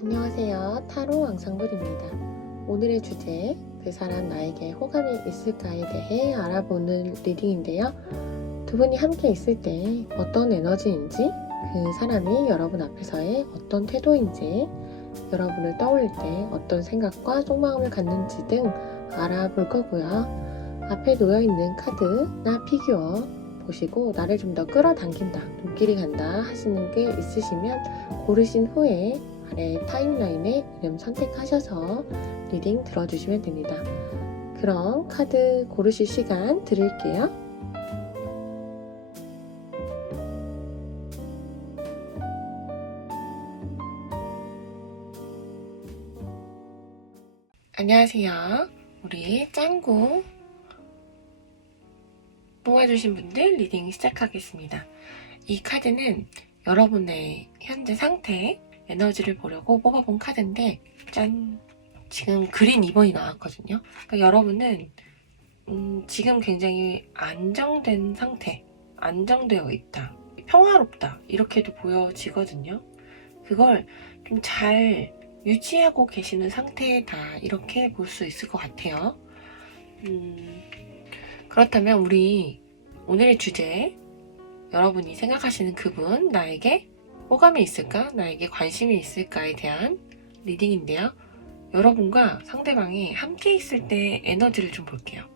안녕하세요. 타로 왕상불입니다. 오늘의 주제, 그 사람 나에게 호감이 있을까에 대해 알아보는 리딩인데요. 두 분이 함께 있을 때 어떤 에너지인지, 그 사람이 여러분 앞에서의 어떤 태도인지, 여러분을 떠올릴 때 어떤 생각과 속마음을 갖는지 등 알아볼 거고요. 앞에 놓여있는 카드나 피규어 보시고 나를 좀 더 끌어당긴다, 눈길이 간다 하시는 게 있으시면 고르신 후에 아래 타임라인에 이름 선택하셔서 리딩 들어주시면 됩니다. 그럼 카드 고르실 시간 드릴게요. 안녕하세요. 우리 짱구 뽑아주신 분들 리딩 시작하겠습니다. 이 카드는 여러분의 현재 상태, 에너지를 보려고 뽑아본 카드인데, 짠! 지금 그린 2번이 나왔거든요. 그러니까 여러분은 지금 굉장히 안정된 상태, 안정되어 있다, 평화롭다, 이렇게도 보여지거든요. 그걸 좀 잘 유지하고 계시는 상태다, 이렇게 볼 수 있을 것 같아요. 그렇다면 우리 오늘의 주제, 여러분이 생각하시는 그분, 나에게 호감이 있을까? 나에게 관심이 있을까에 대한 리딩인데요. 여러분과 상대방이 함께 있을 때 에너지를 좀 볼게요.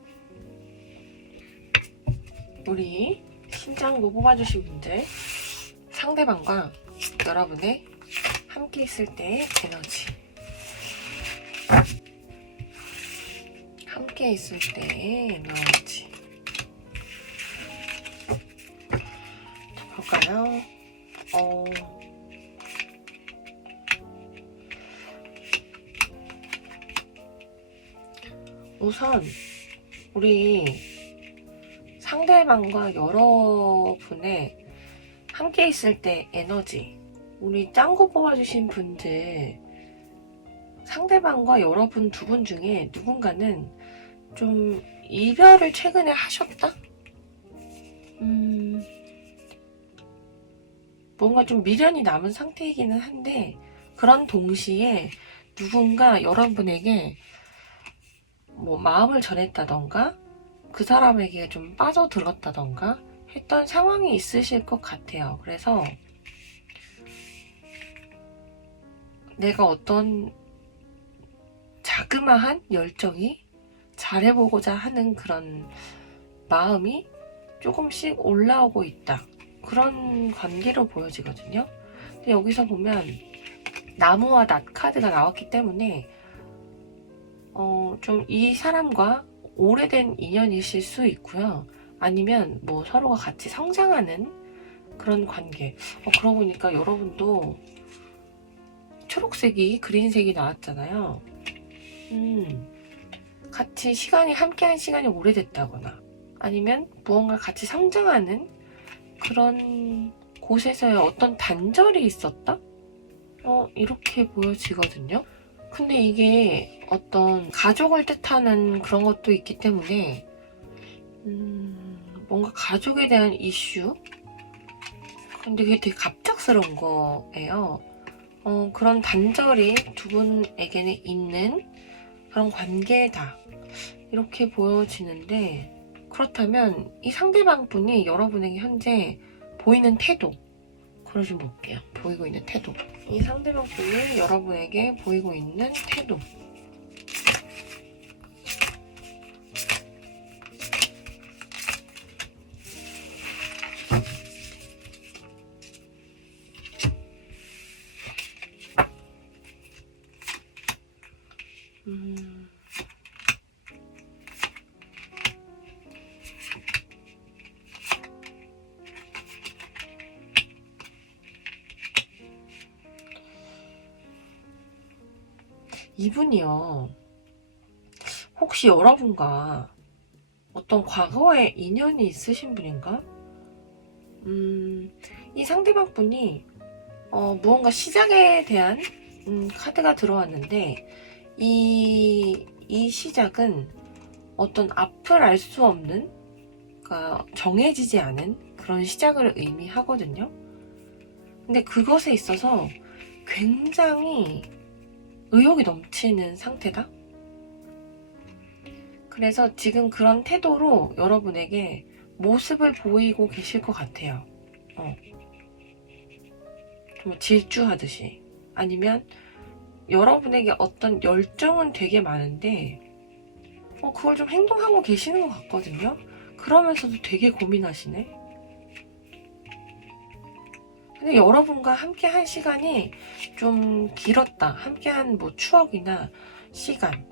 우리 신짱구 뽑아주신 분들, 상대방과 여러분의 함께 있을 때의 에너지, 함께 있을 때의 에너지 볼까요? 우선 우리 상대방과 여러분의 함께 있을 때 에너지, 우리 짱구 뽑아주신 분들, 상대방과 여러분 두 분 중에 누군가는 좀 이별을 최근에 하셨다? 뭔가 좀 미련이 남은 상태이기는 한데, 그런 동시에 누군가 여러분에게 뭐 마음을 전했다던가 그 사람에게 좀 빠져들었다던가 했던 상황이 있으실 것 같아요. 그래서 내가 어떤 자그마한 열정이 잘해보고자 하는 그런 마음이 조금씩 올라오고 있다, 그런 관계로 보여지거든요. 근데 여기서 보면 나무와 낫 카드가 나왔기 때문에 좀 이 사람과 오래된 인연이실 수 있고요. 아니면 뭐 서로가 같이 성장하는 그런 관계. 그러고 보니까 여러분도 초록색이 그린색이 나왔잖아요. 같이 함께한 시간이 오래됐다거나 아니면 무언가 같이 성장하는 그런 곳에서의 어떤 단절이 있었다? 이렇게 보여지거든요. 근데 이게 어떤 가족을 뜻하는 그런 것도 있기 때문에 뭔가 가족에 대한 이슈? 근데 그게 되게 갑작스러운 거예요. 그런 단절이 두 분에게는 있는 그런 관계다, 이렇게 보여지는데, 그렇다면 이 상대방 분이 여러분에게 현재 보이는 태도, 그걸 좀 볼게요. 보이고 있는 태도, 이 상대방 분이 여러분에게 보이고 있는 태도. 이분이요, 혹시 여러분과 어떤 과거에 인연이 있으신 분인가? 이 상대방 분이 무언가 시작에 대한 카드가 들어왔는데, 이 시작은 어떤 앞을 알 수 없는, 그러니까 정해지지 않은 그런 시작을 의미하거든요. 근데 그것에 있어서 굉장히 의욕이 넘치는 상태다. 그래서 지금 그런 태도로 여러분에게 모습을 보이고 계실 것 같아요. 좀 질주하듯이. 아니면 여러분에게 어떤 열정은 되게 많은데 그걸 좀 행동하고 계시는 것 같거든요. 그러면서도 되게 고민하시네. 근데 여러분과 함께 한 시간이 좀 길었다. 함께 한 뭐 추억이나 시간,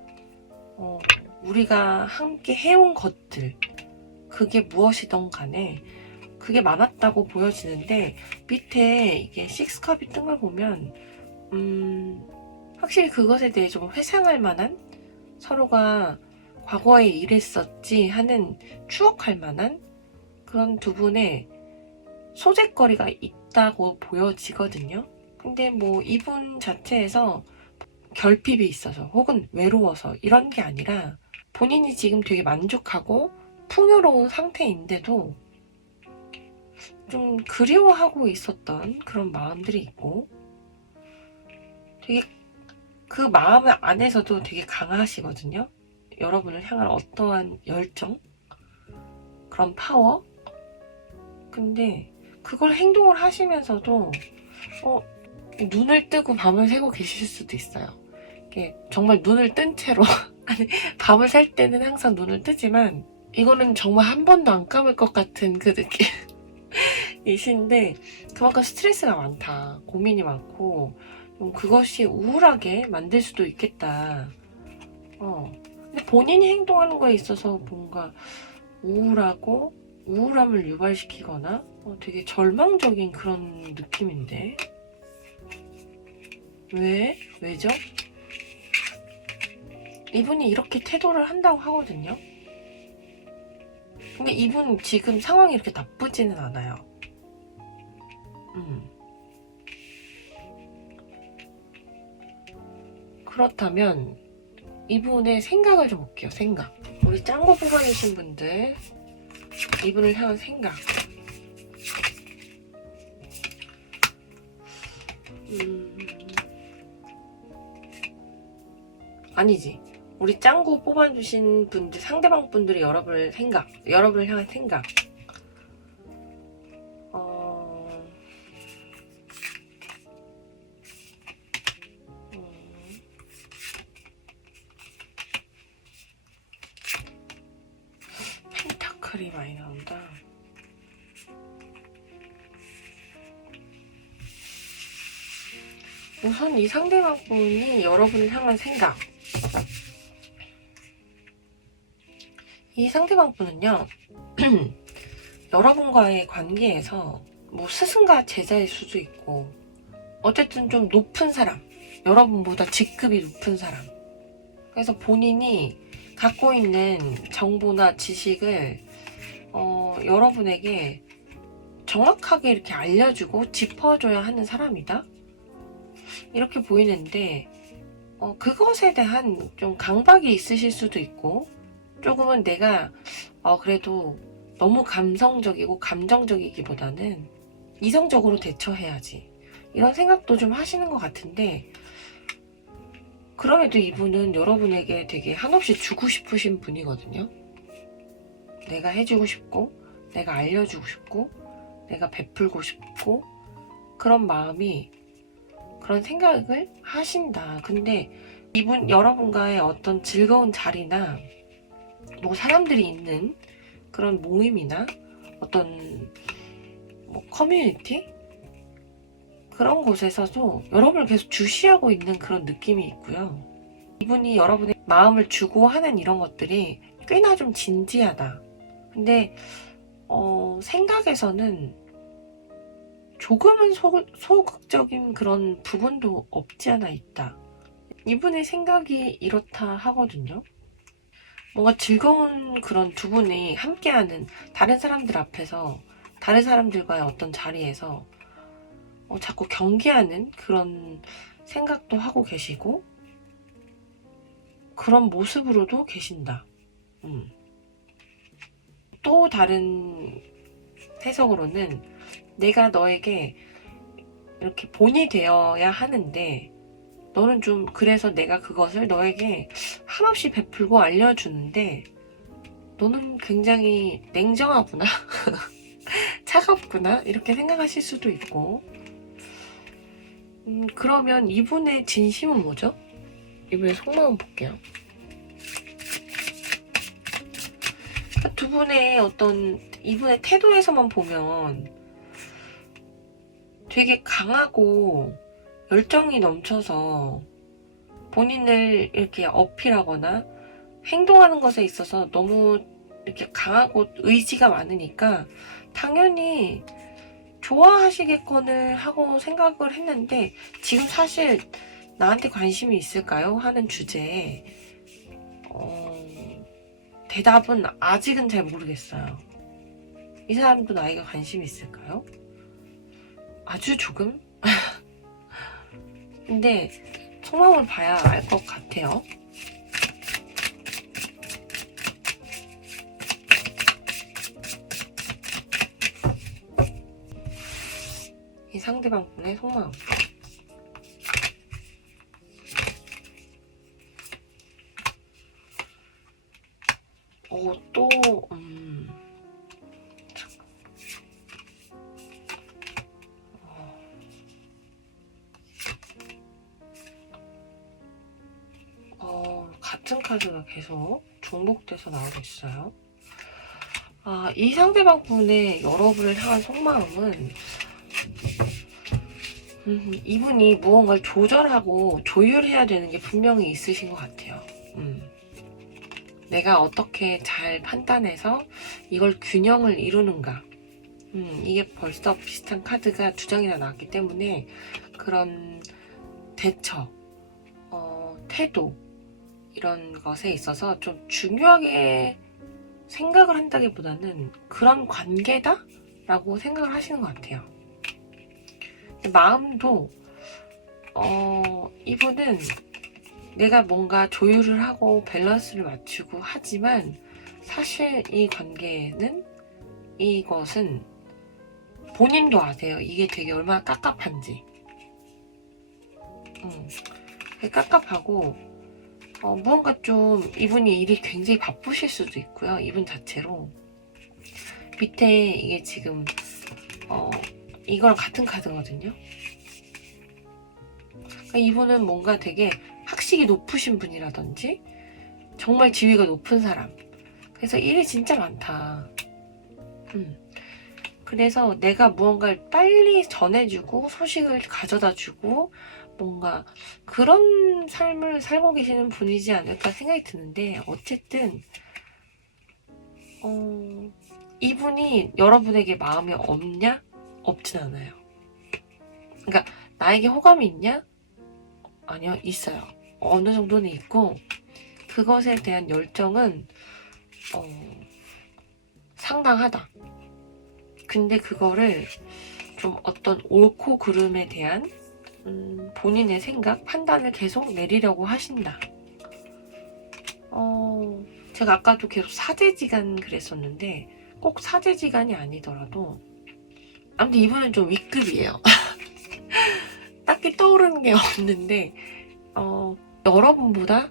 우리가 함께 해온 것들, 그게 무엇이든 간에 그게 많았다고 보여지는데, 밑에 이게 6컵이 뜬 걸 보면 확실히 그것에 대해 좀 회상할 만한, 서로가 과거에 이랬었지 하는 추억할 만한 그런 두 분의 소재거리가 있다고 보여지거든요. 근데 뭐 이분 자체에서 결핍이 있어서 혹은 외로워서 이런 게 아니라 본인이 지금 되게 만족하고 풍요로운 상태인데도 좀 그리워하고 있었던 그런 마음들이 있고, 되게 그 마음 안에서도 되게 강하시거든요. 여러분을 향한 어떠한 열정, 그런 파워. 근데 그걸 행동을 하시면서도 눈을 뜨고 밤을 새고 계실 수도 있어요. 이게 정말 눈을 뜬 채로 아니, 밤을 샐 때는 항상 눈을 뜨지만 이거는 정말 한 번도 안 감을 것 같은 그 느낌이신데, 그만큼 스트레스가 많다, 고민이 많고 좀 그것이 우울하게 만들 수도 있겠다. 근데 본인이 행동하는 거에 있어서 뭔가 우울하고 우울함을 유발시키거나 되게 절망적인 그런 느낌인데 왜죠? 이분이 이렇게 태도를 한다고 하거든요. 근데 이분 지금 상황이 이렇게 나쁘지는 않아요. 그렇다면 이분의 생각을 좀 볼게요. 생각. 우리 짱구 뽑아주신 분들, 이분을 향한 생각. 아니지. 우리 짱구 뽑아주신 분들, 상대방 분들이 여러분을 향한 생각. 펜타클이 많이 나온다. 우선 이 상대방 분이 여러분을 향한 생각. 이 상대방 분은요, 여러분과의 관계에서 뭐 스승과 제자일 수도 있고, 어쨌든 좀 높은 사람, 여러분보다 직급이 높은 사람. 그래서 본인이 갖고 있는 정보나 지식을 여러분에게 정확하게 이렇게 알려주고 짚어줘야 하는 사람이다, 이렇게 보이는데, 그것에 대한 좀 강박이 있으실 수도 있고, 조금은 내가 그래도 너무 감성적이고 감정적이기보다는 이성적으로 대처해야지, 이런 생각도 좀 하시는 것 같은데, 그럼에도 이분은 여러분에게 되게 한없이 주고 싶으신 분이거든요. 내가 해주고 싶고, 내가 알려주고 싶고, 내가 베풀고 싶고, 그런 마음이, 그런 생각을 하신다. 근데 이분, 여러분과의 어떤 즐거운 자리나 뭐 사람들이 있는 그런 모임이나 어떤 뭐 커뮤니티, 그런 곳에서도 여러분을 계속 주시하고 있는 그런 느낌이 있고요. 이분이 여러분의 마음을 주고 하는 이런 것들이 꽤나 좀 진지하다. 근데 생각에서는 조금은 소극적인 그런 부분도 없지 않아 있다. 이분의 생각이 이렇다 하거든요. 뭔가 즐거운 그런 두 분이 함께하는, 다른 사람들 앞에서, 다른 사람들과의 어떤 자리에서 자꾸 경계하는 그런 생각도 하고 계시고, 그런 모습으로도 계신다. 또 다른 해석으로는 내가 너에게 이렇게 본이 되어야 하는데 너는 좀 그래서 내가 그것을 너에게 한없이 베풀고 알려주는데 너는 굉장히 냉정하구나 차갑구나 이렇게 생각하실 수도 있고 그러면 이분의 진심은 뭐죠? 이분의 속마음 볼게요. 두 분의 어떤 이분의 태도에서만 보면 되게 강하고 열정이 넘쳐서 본인을 이렇게 어필하거나 행동하는 것에 있어서 너무 이렇게 강하고 의지가 많으니까 당연히 좋아하시겠거늘 하고 생각을 했는데 지금 사실 나한테 관심이 있을까요? 하는 주제에 대답은 아직은 잘 모르겠어요. 이 사람도 나에게 관심이 있을까요? 아주 조금? 근데 속마음을 봐야 알 것 같아요. 이 상대방 분의 속마음. 또 같은 카드가 계속 중복돼서 나오고 있어요. 이 상대방 분의 여러분을 향한 속마음은 이분이 무언가를 조절하고 조율해야 되는 게 분명히 있으신 것 같아요. 내가 어떻게 잘 판단해서 이걸 균형을 이루는가. 이게 벌써 비슷한 카드가 2장이나 나왔기 때문에 그런 대처, 태도 이런 것에 있어서 좀 중요하게 생각을 한다기보다는 그런 관계다? 라고 생각을 하시는 것 같아요. 마음도 이분은 내가 뭔가 조율을 하고 밸런스를 맞추고 하지만 사실 이 관계에는 이것은 본인도 아세요. 이게 되게 얼마나 깝깝한지. 깝깝하고 무언가 좀 이분이 일이 굉장히 바쁘실 수도 있고요. 이분 자체로 밑에 이게 지금 이거랑 같은 카드거든요. 그러니까 이분은 뭔가 되게 학식이 높으신 분이라든지 정말 지위가 높은 사람. 그래서 일이 진짜 많다. 그래서 내가 무언가를 빨리 전해주고 소식을 가져다주고 뭔가 그런 삶을 살고 계시는 분이지 않을까 생각이 드는데 어쨌든 이분이 여러분에게 마음이 없냐? 없진 않아요. 그러니까 나에게 호감이 있냐? 아니요, 있어요. 어느 정도는 있고 그것에 대한 열정은 상당하다. 근데 그거를 좀 어떤 옳고 그름에 대한 본인의 생각, 판단을 계속 내리려고 하신다. 제가 아까도 계속 사제지간 그랬었는데 꼭 사제지간이 아니더라도 아무튼 이분은 좀 윗급이에요. 딱히 떠오르는 게 없는데 여러분보다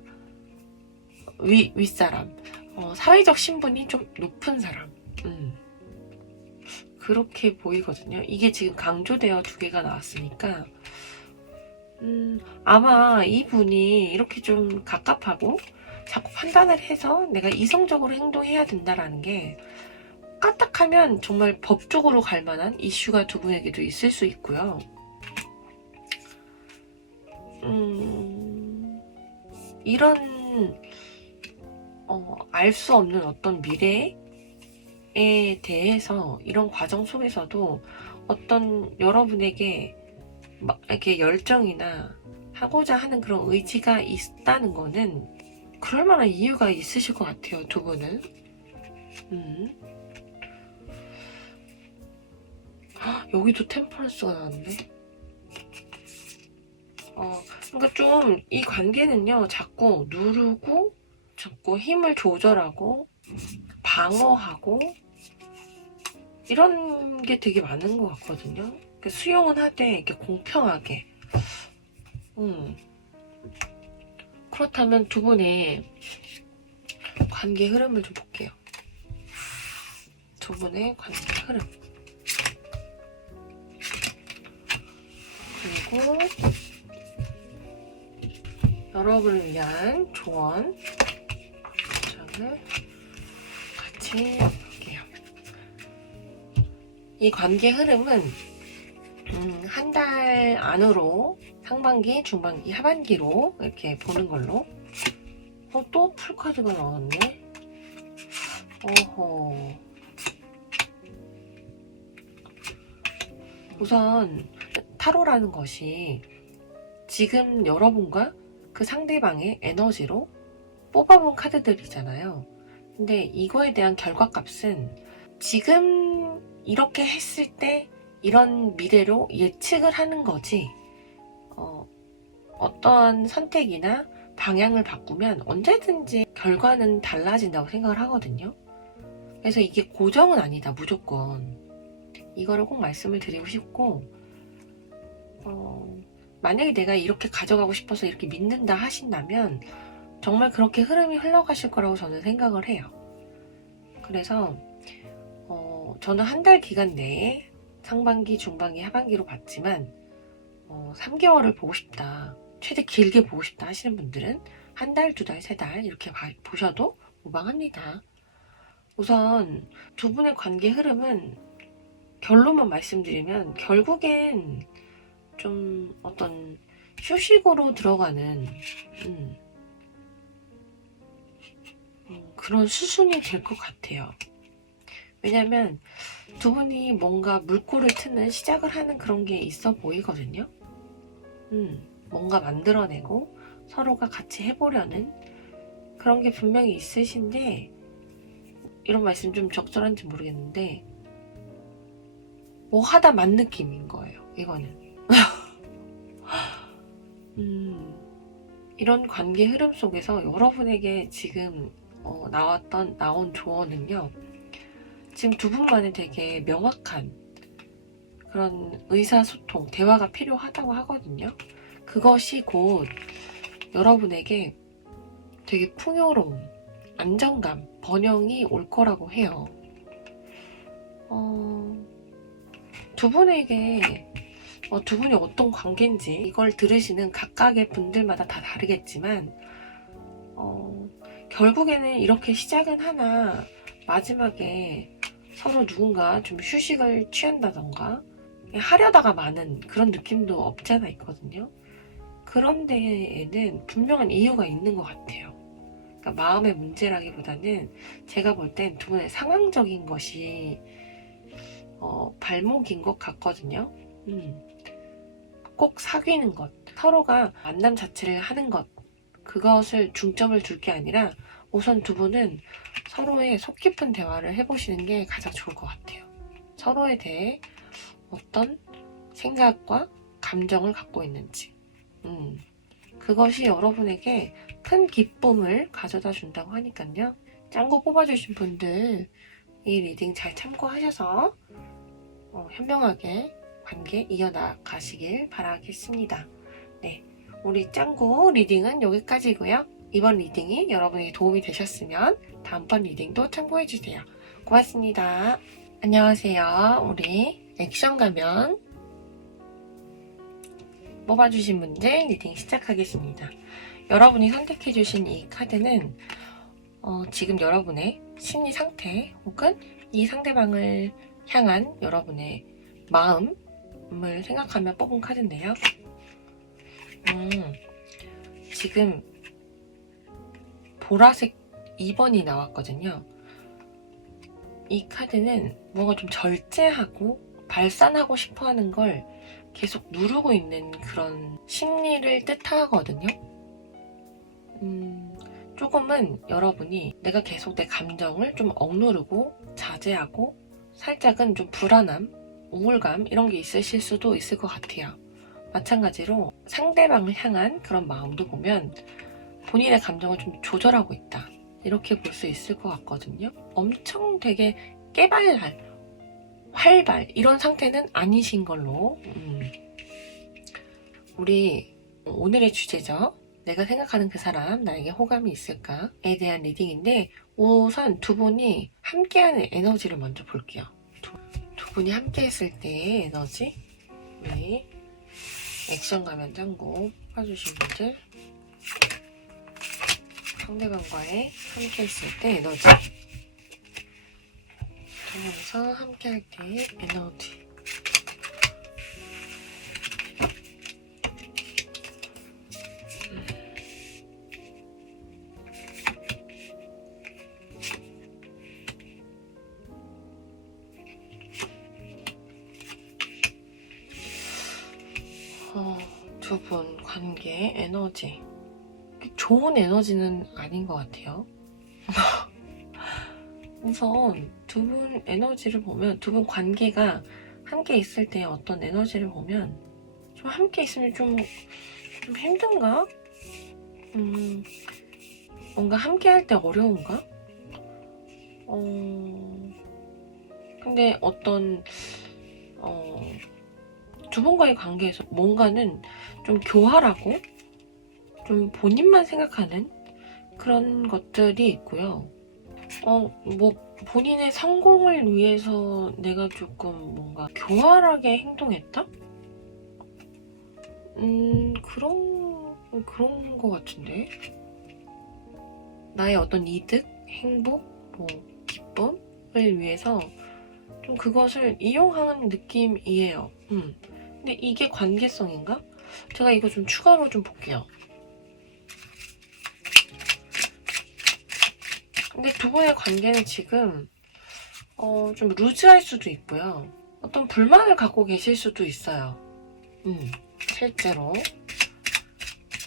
윗사람, 사회적 신분이 좀 높은 사람 그렇게 보이거든요. 이게 지금 강조되어 2개가 나왔으니까 아마 이분이 이렇게 좀 갑갑하고 자꾸 판단을 해서 내가 이성적으로 행동해야 된다라는 게 까딱하면 정말 법적으로 갈 만한 이슈가 2 분에게도 있을 수 있고요. 이런 알 수 없는 어떤 미래에 대해서 이런 과정 속에서도 어떤 여러분에게 이렇게 열정이나 하고자 하는 그런 의지가 있다는 거는 그럴 만한 이유가 있으실 것 같아요, 2 분은. 여기도 템퍼런스가 나왔네. 그러니까 좀 이 관계는요, 자꾸 누르고, 자꾸 힘을 조절하고, 방어하고, 이런 게 되게 많은 것 같거든요. 수용은 하되 이렇게 공평하게. 그렇다면 두 분의 관계 흐름을 좀 볼게요. 두 분의 관계 흐름. 그리고 여러분을 위한 조언을 같이 볼게요. 이 관계 흐름은 한 달 안으로 상반기, 중반기, 하반기로 이렇게 보는 걸로. 또 풀카드가 나왔네. 어허. 우선 타로라는 것이 지금 여러분과 그 상대방의 에너지로 뽑아본 카드들이잖아요. 근데 이거에 대한 결과값은 지금 이렇게 했을 때 이런 미래로 예측을 하는 거지, 어떠한 선택이나 방향을 바꾸면 언제든지 결과는 달라진다고 생각을 하거든요. 그래서 이게 고정은 아니다, 무조건. 이거를 꼭 말씀을 드리고 싶고, 만약에 내가 이렇게 가져가고 싶어서 이렇게 믿는다 하신다면 정말 그렇게 흐름이 흘러가실 거라고 저는 생각을 해요. 그래서 저는 한 달 기간 내에 상반기, 중반기, 하반기로 봤지만 3개월을 보고 싶다, 최대 길게 보고 싶다 하시는 분들은 한 달, 두 달, 세 달 이렇게 보셔도 무방합니다. 우선 두 분의 관계 흐름은 결론만 말씀드리면 결국엔 좀 어떤 휴식으로 들어가는 그런 수순이 될 것 같아요. 왜냐면 두 분이 뭔가 물꼬를 트는, 시작을 하는 그런 게 있어 보이거든요. 뭔가 만들어내고 서로가 같이 해보려는 그런 게 분명히 있으신데, 이런 말씀 좀 적절한지 모르겠는데 뭐 하다 만 느낌인 거예요, 이거는. 이런 관계 흐름 속에서 여러분에게 지금 나온 조언은요, 지금 두 분만의 되게 명확한 그런 의사소통, 대화가 필요하다고 하거든요. 그것이 곧 여러분에게 되게 풍요로움, 안정감, 번영이 올 거라고 해요. 두 분에게 두 분이 어떤 관계인지 이걸 들으시는 각각의 분들마다 다 다르겠지만 결국에는 이렇게 시작은 하나 마지막에 서로 누군가 좀 휴식을 취한다던가 하려다가 마는 그런 느낌도 없지 않아 있거든요. 그런 데에는 분명한 이유가 있는 것 같아요. 그러니까 마음의 문제라기보다는 제가 볼 땐 두 분의 상황적인 것이 발목인 것 같거든요. 꼭 사귀는 것, 서로가 만남 자체를 하는 것, 그것을 중점을 둘 게 아니라 우선 두 분은 서로의 속 깊은 대화를 해보시는 게 가장 좋을 것 같아요. 서로에 대해 어떤 생각과 감정을 갖고 있는지, 그것이 여러분에게 큰 기쁨을 가져다 준다고 하니까요. 짱구 뽑아주신 분들 이 리딩 잘 참고하셔서 현명하게 관계 이어나가시길 바라겠습니다. 네, 우리 짱구 리딩은 여기까지고요. 이번 리딩이 여러분에게 도움이 되셨으면 다음번 리딩도 참고해주세요. 고맙습니다. 안녕하세요. 우리 액션 가면 뽑아주신 문제 리딩 시작하겠습니다. 여러분이 선택해주신 이 카드는 지금 여러분의 심리 상태 혹은 이 상대방을 향한 여러분의 마음을 생각하며 뽑은 카드인데요. 지금 보라색 2번이 나왔거든요. 이 카드는 뭔가 좀 절제하고 발산하고 싶어하는 걸 계속 누르고 있는 그런 심리를 뜻하거든요. 조금은 여러분이 내가 계속 내 감정을 좀 억누르고 자제하고 살짝은 좀 불안함, 우울감 이런 게 있으실 수도 있을 것 같아요. 마찬가지로 상대방을 향한 그런 마음도 보면 본인의 감정을 좀 조절하고 있다, 이렇게 볼 수 있을 것 같거든요. 엄청 되게 깨발랄, 활발 이런 상태는 아니신 걸로. 우리 오늘의 주제죠. 내가 생각하는 그 사람 나에게 호감이 있을까에 대한 리딩인데, 우선 두 분이 함께하는 에너지를 먼저 볼게요. 두 분이 함께 했을 때의 에너지. 우리 액션 가면 짱구 뽑아주신 분들, 상대방과의 함께 했을 때 에너지, 두 분이서 함께 할 때의 에너지. 두 분 관계 에너지, 좋은 에너지는 아닌 것 같아요. 우선 두 분 에너지를 보면, 두 분 관계가 함께 있을 때 어떤 에너지를 보면, 좀 함께 있으면 좀 힘든가? 뭔가 함께 할 때 어려운가? 근데 어떤 두 분과의 관계에서 뭔가는 좀 교활하고 좀 본인만 생각하는 그런 것들이 있고요. 뭐 본인의 성공을 위해서 내가 조금 뭔가 교활하게 행동했다? 그런 것 같은데. 나의 어떤 이득, 행복, 뭐 기쁨을 위해서 좀 그것을 이용하는 느낌이에요. 근데 이게 관계성인가? 제가 이거 좀 추가로 좀 볼게요. 근데 두 분의 관계는 지금 좀 루즈할 수도 있고요. 어떤 불만을 갖고 계실 수도 있어요. 실제로.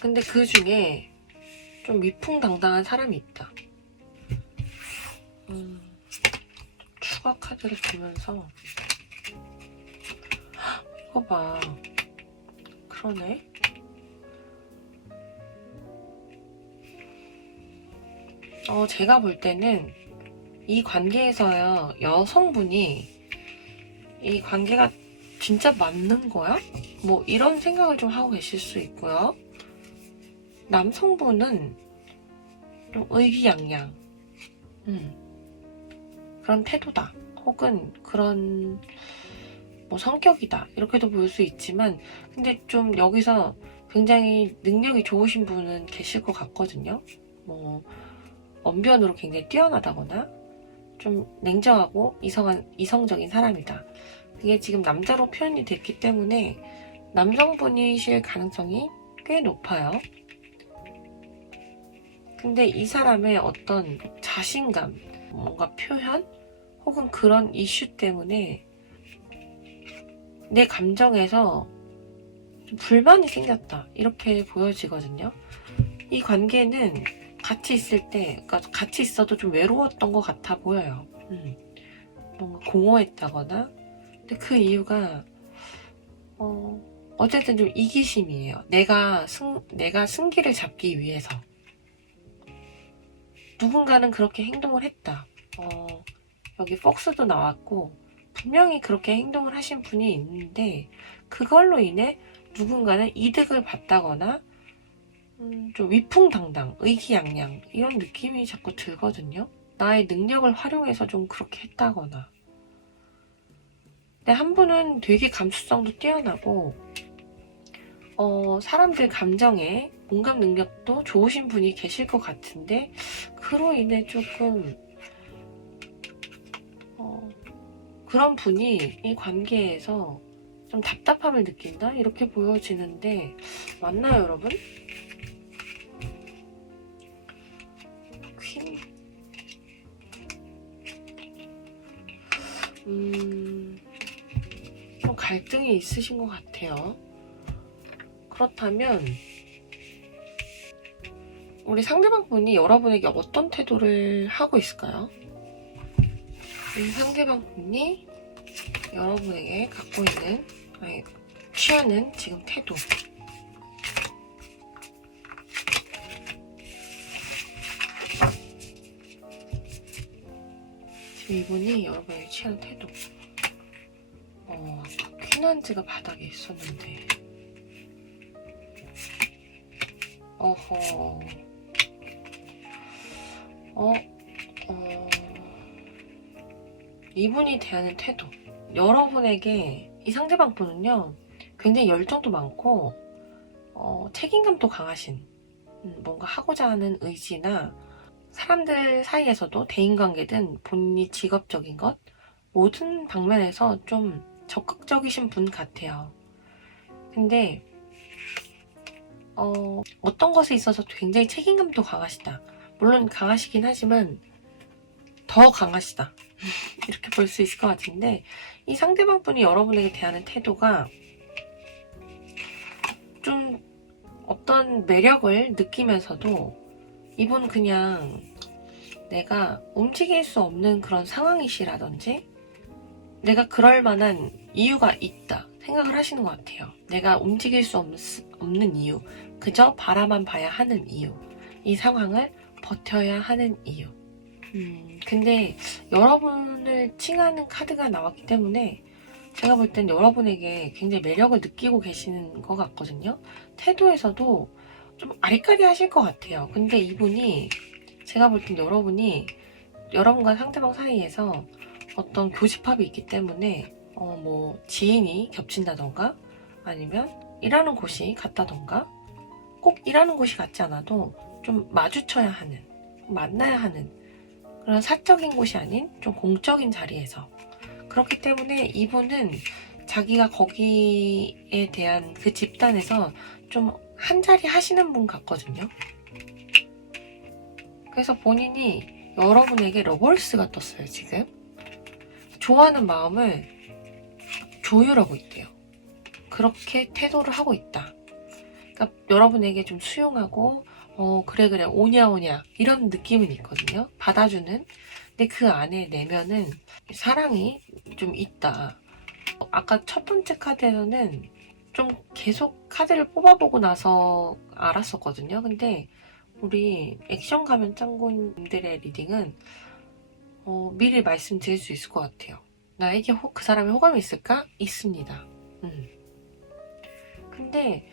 근데 그 중에 좀 위풍당당한 사람이 있다. 추가 카드를 보면서 이거 봐. 그러네. 제가 볼 때는 이 관계에서요, 여성분이 이 관계가 진짜 맞는 거야? 뭐 이런 생각을 좀 하고 계실 수 있고요. 남성분은 좀 의기양양, 그런 태도다, 혹은 그런 뭐 성격이다, 이렇게도 볼 수 있지만, 근데 좀 여기서 굉장히 능력이 좋으신 분은 계실 것 같거든요. 뭐 언변으로 굉장히 뛰어나다거나 좀 냉정하고 이성적인 사람이다. 그게 지금 남자로 표현이 됐기 때문에 남성분이실 가능성이 꽤 높아요. 근데 이 사람의 어떤 자신감, 뭔가 표현, 혹은 그런 이슈 때문에 내 감정에서 좀 불만이 생겼다, 이렇게 보여지거든요. 이 관계는 같이 있을 때, 그러니까 같이 있어도 좀 외로웠던 것 같아 보여요. 뭔가 공허했다거나. 근데 그 이유가 어쨌든 좀 이기심이에요. 내가 승기를 잡기 위해서 누군가는 그렇게 행동을 했다. 여기 폭스도 나왔고 분명히 그렇게 행동을 하신 분이 있는데, 그걸로 인해 누군가는 이득을 봤다거나 좀 위풍당당, 의기양양, 이런 느낌이 자꾸 들거든요. 나의 능력을 활용해서 좀 그렇게 했다거나. 근데 한 분은 되게 감수성도 뛰어나고 사람들 감정에 공감 능력도 좋으신 분이 계실 것 같은데, 그로 인해 조금 그런 분이 이 관계에서 좀 답답함을 느낀다, 이렇게 보여지는데, 맞나요 여러분? 퀸? 좀 갈등이 있으신 것 같아요. 그렇다면 우리 상대방 분이 여러분에게 어떤 태도를 하고 있을까요? 이 상대방 분이 여러분에게 갖고 있는, 취하는 지금 태도. 지금 이분이 여러분에게 취하는 태도. 퀴난즈가 바닥에 있었는데. 어허. 이분이 대하는 태도. 여러분에게 이 상대방 분은요, 굉장히 열정도 많고, 책임감도 강하신, 뭔가 하고자 하는 의지나, 사람들 사이에서도 대인관계든 본인이 직업적인 것, 모든 방면에서 좀 적극적이신 분 같아요. 근데, 어떤 것에 있어서 굉장히 책임감도 강하시다. 물론 강하시긴 하지만, 더 강하시다. 이렇게 볼 수 있을 것 같은데, 이 상대방 분이 여러분에게 대하는 태도가 좀 어떤 매력을 느끼면서도 이분 그냥 내가 움직일 수 없는 그런 상황이시라든지 내가 그럴 만한 이유가 있다 생각을 하시는 것 같아요. 내가 움직일 수 없는 이유, 그저 바라만 봐야 하는 이유, 이 상황을 버텨야 하는 이유. 근데 여러분을 칭하는 카드가 나왔기 때문에 제가 볼 땐 여러분에게 굉장히 매력을 느끼고 계시는 것 같거든요. 태도에서도 좀 아리까리 하실 것 같아요. 근데 이분이 제가 볼 땐 여러분과 상대방 사이에서 어떤 교집합이 있기 때문에 뭐 지인이 겹친다던가 아니면 일하는 곳이 같다던가 꼭 일하는 곳이 같지 않아도 좀 마주쳐야 하는, 만나야 하는 그런 사적인 곳이 아닌 좀 공적인 자리에서 그렇기 때문에 이분은 자기가 거기에 대한 그 집단에서 좀 한자리 하시는 분 같거든요. 그래서 본인이 여러분에게 러벌스가 떴어요, 지금. 좋아하는 마음을 조율하고 있대요. 그렇게 태도를 하고 있다. 그러니까 여러분에게 좀 수용하고 그래 오냐 이런 느낌은 있거든요. 받아주는. 근데 그 안에 내면은 사랑이 좀 있다. 아까 첫 번째 카드에서는 좀 계속 카드를 뽑아보고 나서 알았었거든요. 근데 우리 액션 가면 짱구님들의 리딩은 미리 말씀드릴 수 있을 것 같아요. 나에게 그 사람의 호감이 있을까? 있습니다. 근데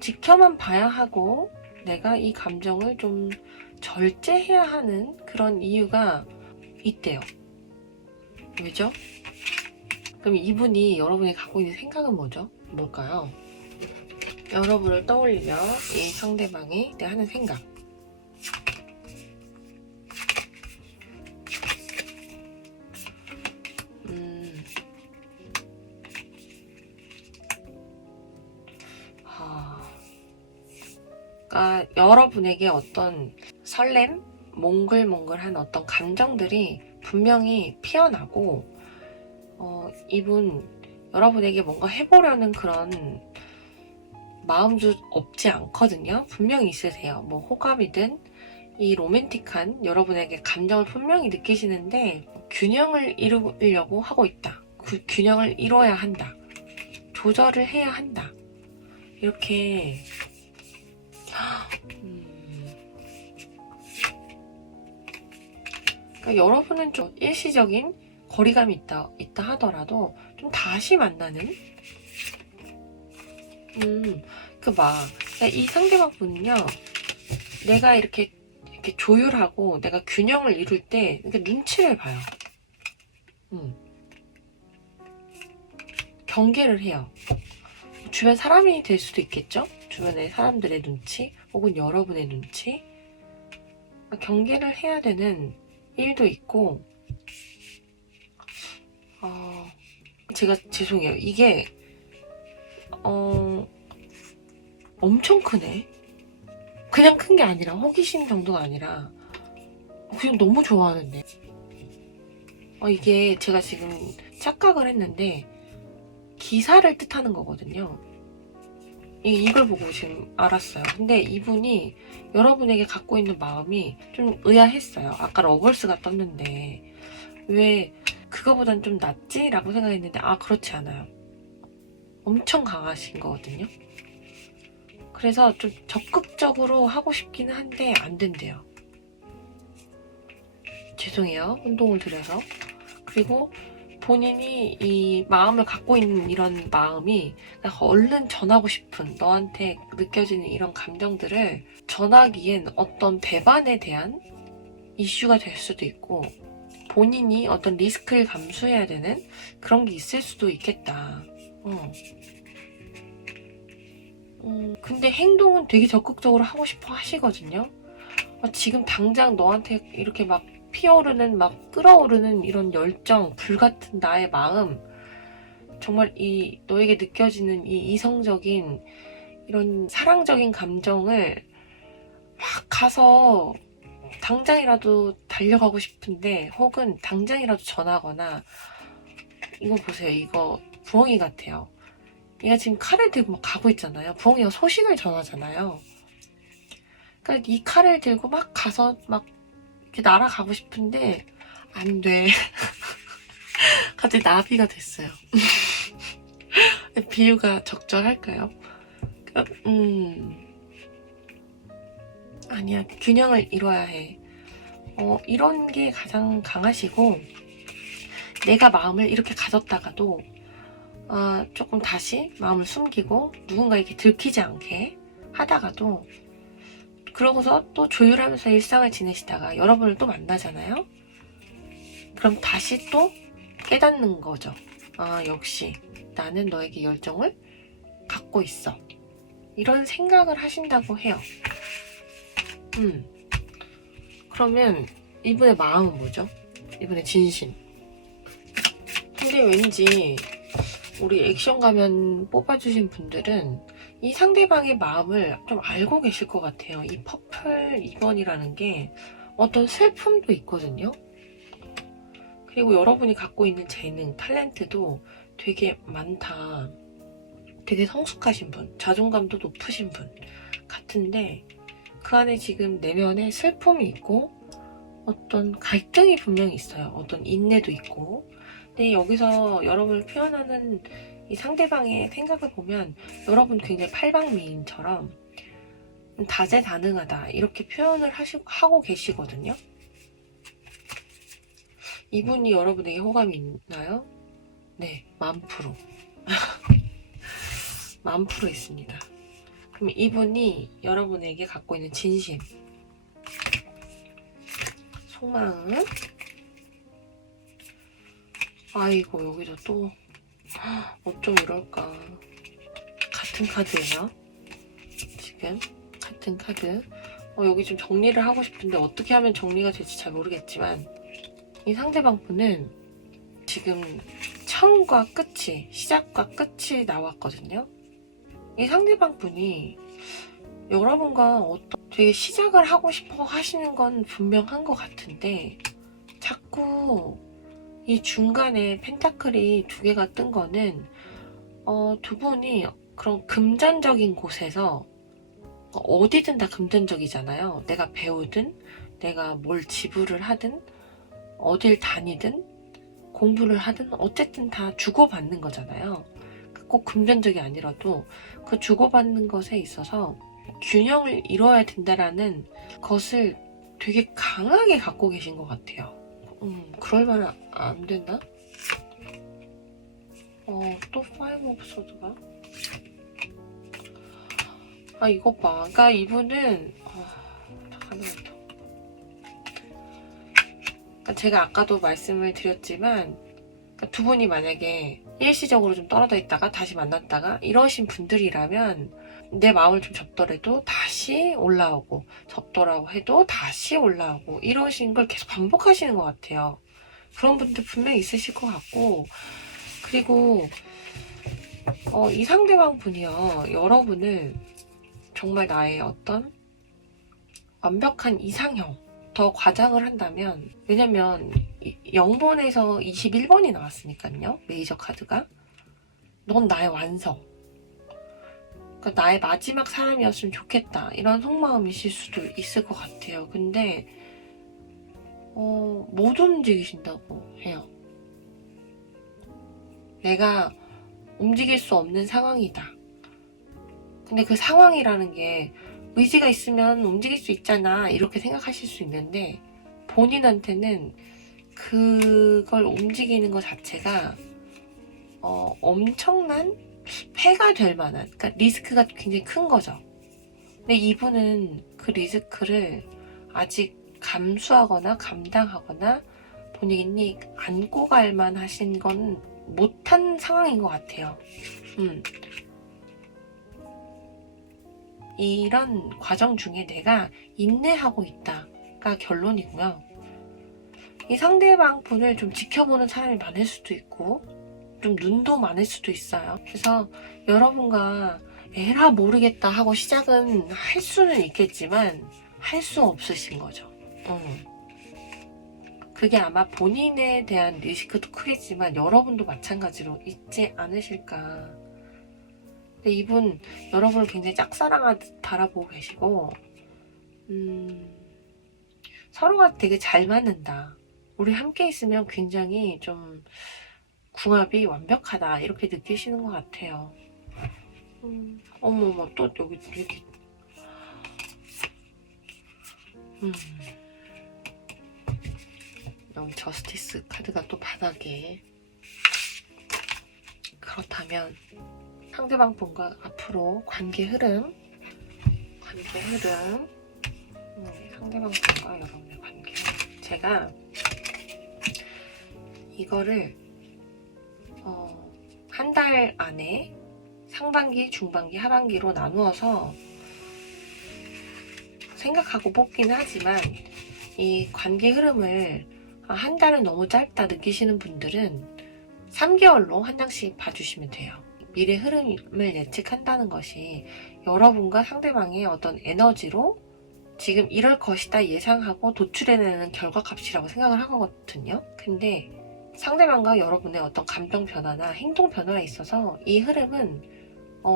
지켜만 봐야 하고 내가 이 감정을 좀 절제해야 하는 그런 이유가 있대요. 왜죠? 그럼 이분이 여러분이 갖고 있는 생각은 뭐죠? 뭘까요? 여러분을 떠올리며 이 상대방이 하는 생각. 그러니까 여러분에게 어떤 설렘, 몽글몽글한 어떤 감정들이 분명히 피어나고 이분 여러분에게 뭔가 해보려는 그런 마음도 없지 않거든요. 분명히 있으세요. 뭐 호감이든 이 로맨틱한 여러분에게 감정을 분명히 느끼시는데 균형을 이루려고 하고 있다. 그 균형을 이뤄야 한다. 조절을 해야 한다. 이렇게 그러니까 여러분은 좀 일시적인 거리감이 있다 하더라도 좀 다시 만나는 이 상대방 분은요, 내가 이렇게 조율하고 내가 균형을 이룰 때 이렇게 눈치를 봐요. 경계를 해요. 주변 사람이 될 수도 있겠죠? 주변의 사람들의 눈치 혹은 여러분의 눈치, 경계를 해야 되는 일도 있고, 제가 죄송해요. 이게 엄청 크네. 그냥 큰 게 아니라 호기심 정도가 아니라 그냥 너무 좋아하는데 이게 제가 지금 착각을 했는데 기사를 뜻하는 거거든요. 이걸 보고 지금 알았어요. 근데 이분이 여러분에게 갖고 있는 마음이 좀 의아했어요. 아까 러벌스가 떴는데 왜 그거보단 좀 낫지? 라고 생각했는데 그렇지 않아요. 엄청 강하신 거거든요. 그래서 좀 적극적으로 하고 싶기는 한데 안 된대요. 죄송해요. 혼동을 드려서. 그리고 본인이 이 마음을 갖고 있는 이런 마음이 얼른 전하고 싶은 너한테 느껴지는 이런 감정들을 전하기엔 어떤 배반에 대한 이슈가 될 수도 있고 본인이 어떤 리스크를 감수해야 되는 그런 게 있을 수도 있겠다. 근데 행동은 되게 적극적으로 하고 싶어 하시거든요. 지금 당장 너한테 이렇게 막 피어오르는, 막 끓어오르는 이런 열정, 불같은 나의 마음, 정말 이 너에게 느껴지는 이 이성적인 이런 사랑적인 감정을 막 가서 당장이라도 달려가고 싶은데, 혹은 당장이라도 전하거나, 이거 보세요. 이거 부엉이 같아요. 얘가 지금 칼을 들고 막 가고 있잖아요. 부엉이가 소식을 전하잖아요. 그러니까 이 칼을 들고 막 가서 막 이렇게 날아가고 싶은데 안 돼. 갑자기 나비가 됐어요. 비유가 적절할까요? 아니야. 균형을 이뤄야 해. 이런 게 가장 강하시고, 내가 마음을 이렇게 가졌다가도 조금 다시 마음을 숨기고 누군가에게 들키지 않게 하다가도, 그러고서 또 조율하면서 일상을 지내시다가 여러분을 또 만나잖아요. 그럼 다시 또 깨닫는 거죠. 역시 나는 너에게 열정을 갖고 있어. 이런 생각을 하신다고 해요. 그러면 이분의 마음은 뭐죠? 이분의 진심. 근데 왠지 우리 액션 가면 뽑아주신 분들은 이 상대방의 마음을 좀 알고 계실 것 같아요. 이 퍼플 2번이라는 게 어떤 슬픔도 있거든요. 그리고 여러분이 갖고 있는 재능, 탤런트도 되게 많다. 되게 성숙하신 분, 자존감도 높으신 분 같은데, 그 안에 지금 내면에 슬픔이 있고 어떤 갈등이 분명히 있어요. 어떤 인내도 있고. 근데 여기서 여러분을 표현하는 이 상대방의 생각을 보면 여러분 굉장히 팔방미인처럼 다재다능하다 이렇게 표현을 하고 계시거든요. 이분이 여러분에게 호감이 있나요? 네, 10,000%. 10,000% 있습니다. 그럼 이분이 여러분에게 갖고 있는 진심, 속마음. 아이고, 여기도 또 어쩜 이럴까. 같은 카드예요. 지금 같은 카드. 여기 좀 정리를 하고 싶은데 어떻게 하면 정리가 될지 잘 모르겠지만, 이 상대방 분은 지금 처음과 끝이, 시작과 끝이 나왔거든요. 이 상대방 분이 여러분과 어떤 되게 시작을 하고 싶어 하시는 건 분명한 것 같은데, 자꾸 이 중간에 펜타클이 2개가 뜬 거는 두 분이 그런 금전적인 곳에서, 어디든 다 금전적이잖아요. 내가 배우든 내가 뭘 지불을 하든 어딜 다니든 공부를 하든 어쨌든 다 주고받는 거잖아요. 꼭 금전적이 아니라도 그 주고받는 것에 있어서 균형을 이뤄야 된다라는 것을 되게 강하게 갖고 계신 것 같아요. 그럴만 안 됐나? 또 5 오브 소드가? 이거 봐. 그러니까 이분은 잠깐만. 그러니까 제가 아까도 말씀을 드렸지만, 그러니까 두 분이 만약에 일시적으로 좀 떨어져 있다가 다시 만났다가 이러신 분들이라면 내 마음을 좀 접더라도 다시 올라오고, 접더라고 해도 다시 올라오고, 이러신 걸 계속 반복하시는 것 같아요. 그런 분들 분명히 있으실 것 같고, 그리고 이 상대방 분이요, 여러분을 정말 나의 어떤 완벽한 이상형, 더 과장을 한다면, 왜냐면 0번에서 21번이 나왔으니까요. 메이저 카드가. 넌 나의 완성. 그러니까 나의 마지막 사람이었으면 좋겠다. 이런 속마음이실 수도 있을 것 같아요. 근데 못 움직이신다고 해요. 내가 움직일 수 없는 상황이다. 근데 그 상황이라는 게 의지가 있으면 움직일 수 있잖아, 이렇게 생각하실 수 있는데, 본인한테는 그걸 움직이는 것 자체가 엄청난 폐가 될 만한, 그러니까 리스크가 굉장히 큰 거죠. 근데 이분은 그 리스크를 아직 감수하거나 감당하거나 본인이 안고 갈 만하신 건 못한 상황인 것 같아요. 이런 과정 중에 내가 인내하고 있다가 결론이고요. 이 상대방 분을 좀 지켜보는 사람이 많을 수도 있고 좀 눈도 많을 수도 있어요. 그래서 여러분과 에라 모르겠다 하고 시작은 할 수는 있겠지만 할 수 없으신 거죠. 그게 아마 본인에 대한 리스크도 크겠지만 여러분도 마찬가지로 있지 않으실까. 근데 이분 여러분을 굉장히 짝사랑하듯 바라보고 계시고 서로가 되게 잘 맞는다. 우리 함께 있으면 굉장히 좀 궁합이 완벽하다 이렇게 느끼시는 것 같아요. 어머머 또 여기 이렇게 여기 저스티스 카드가 또 바닥에. 그렇다면 상대방 분과 앞으로 관계 흐름 상대방 분과 여러분의 관계 흐름. 제가 이거를 한 달 안에 상반기, 중반기, 하반기로 나누어서 생각하고 뽑기는 하지만 이 관계 흐름을 한 달은 너무 짧다 느끼시는 분들은 3개월로 한 장씩 봐주시면 돼요. 미래 흐름을 예측한다는 것이 여러분과 상대방의 어떤 에너지로 지금 이럴 것이다 예상하고 도출해내는 결과값이라고 생각을 하거든요. 근데 상대방과 여러분의 어떤 감정 변화나 행동 변화에 있어서 이 흐름은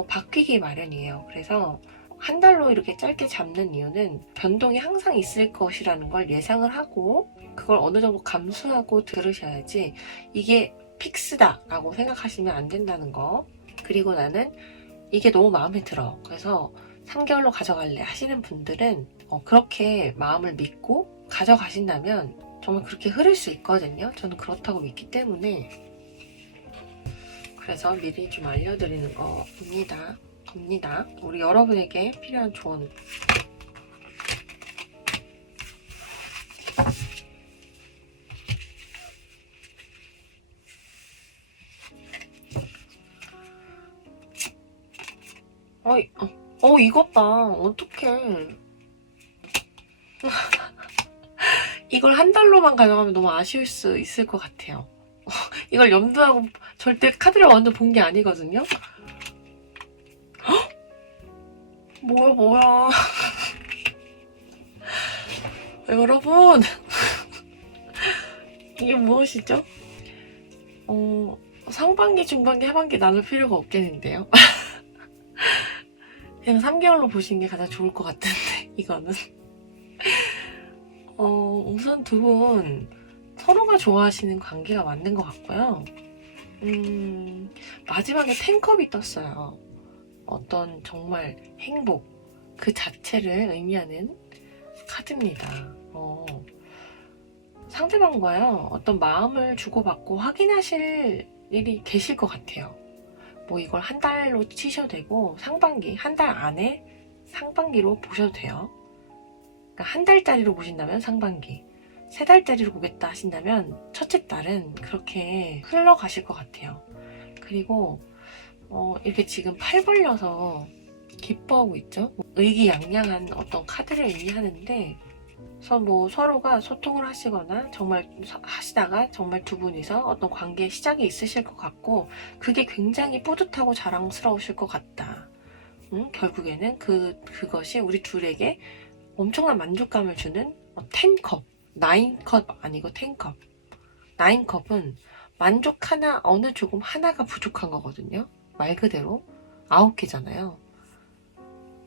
바뀌기 마련이에요. 그래서 한 달로 이렇게 짧게 잡는 이유는 변동이 항상 있을 것이라는 걸 예상을 하고 그걸 어느 정도 감수하고 들으셔야지 이게 픽스다 라고 생각하시면 안 된다는 거. 그리고 나는 이게 너무 마음에 들어. 그래서 3개월로 가져갈래 하시는 분들은 그렇게 마음을 믿고 가져가신다면 정말 그렇게 흐를 수 있거든요. 저는 그렇다고 믿기 때문에. 그래서 미리 좀 알려드리는 겁니다. 우리 여러분에게 필요한 조언. 이것 봐. 어떡해. 이걸 한 달로만 가져가면 너무 아쉬울 수 있을 것 같아요. 이걸 염두하고 절대 카드를 완전 본 게 아니거든요. 뭐야. 여러분. 이게 무엇이죠? 상반기, 중반기, 하반기 나눌 필요가 없겠는데요? 그냥 3개월로 보시는 게 가장 좋을 것 같은데, 이거는. 우선 두 분 서로가 좋아하시는 관계가 맞는 것 같고요. 마지막에 10컵이 떴어요. 어떤 정말 행복 그 자체를 의미하는 카드입니다. 상대방과요 어떤 마음을 주고받고 확인하실 일이 계실 것 같아요. 뭐 이걸 한 달로 치셔도 되고 상반기 한 달 안에 상반기로 보셔도 돼요. 그러니까 한 달짜리로 보신다면 상반기, 3달짜리로 보겠다 하신다면 첫째 달은 그렇게 흘러가실 것 같아요. 그리고 이렇게 지금 팔 벌려서 기뻐하고 있죠. 의기양양한 어떤 카드를 의미하는데 그래서 뭐 서로가 소통을 하시거나 정말 하시다가 정말 두 분이서 어떤 관계의 시작이 있으실 것 같고 그게 굉장히 뿌듯하고 자랑스러우실 것 같다. 결국에는 그것이 우리 둘에게 엄청난 만족감을 주는 10컵, 9컵 아니고 10컵. 9컵은 만족 하나, 어느 조금 하나가 부족한 거거든요. 말 그대로 9개잖아요.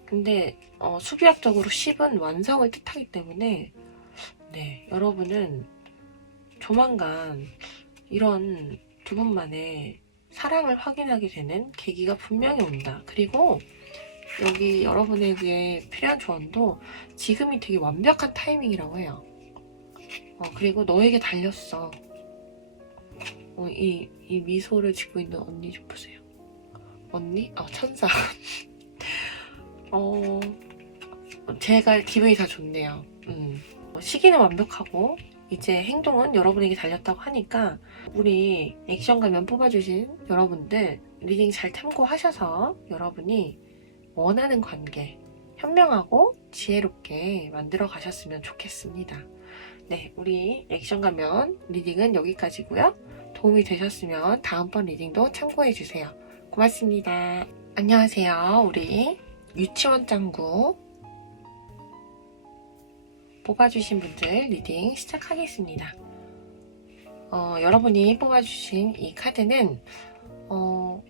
근데 수비학적으로 10은 완성을 뜻하기 때문에 네, 여러분은 조만간 이런 두 분만의 사랑을 확인하게 되는 계기가 분명히 온다. 그리고 여기 여러분에게 필요한 조언도 지금이 되게 완벽한 타이밍이라고 해요. 그리고 너에게 달렸어. 이 미소를 짓고 있는 언니 좀 보세요. 언니? 천사. 제가 기분이 다 좋네요. 시기는 완벽하고 이제 행동은 여러분에게 달렸다고 하니까 우리 액션 가면 뽑아주신 여러분들 리딩 잘 참고하셔서 여러분이 원하는 관계 현명하고 지혜롭게 만들어 가셨으면 좋겠습니다. 네, 우리 액션 가면 리딩은 여기까지고요. 도움이 되셨으면 다음번 리딩도 참고해주세요. 고맙습니다. 안녕하세요. 우리 유치원 짱구 뽑아주신 분들 리딩 시작하겠습니다. 여러분이 뽑아주신 이 카드는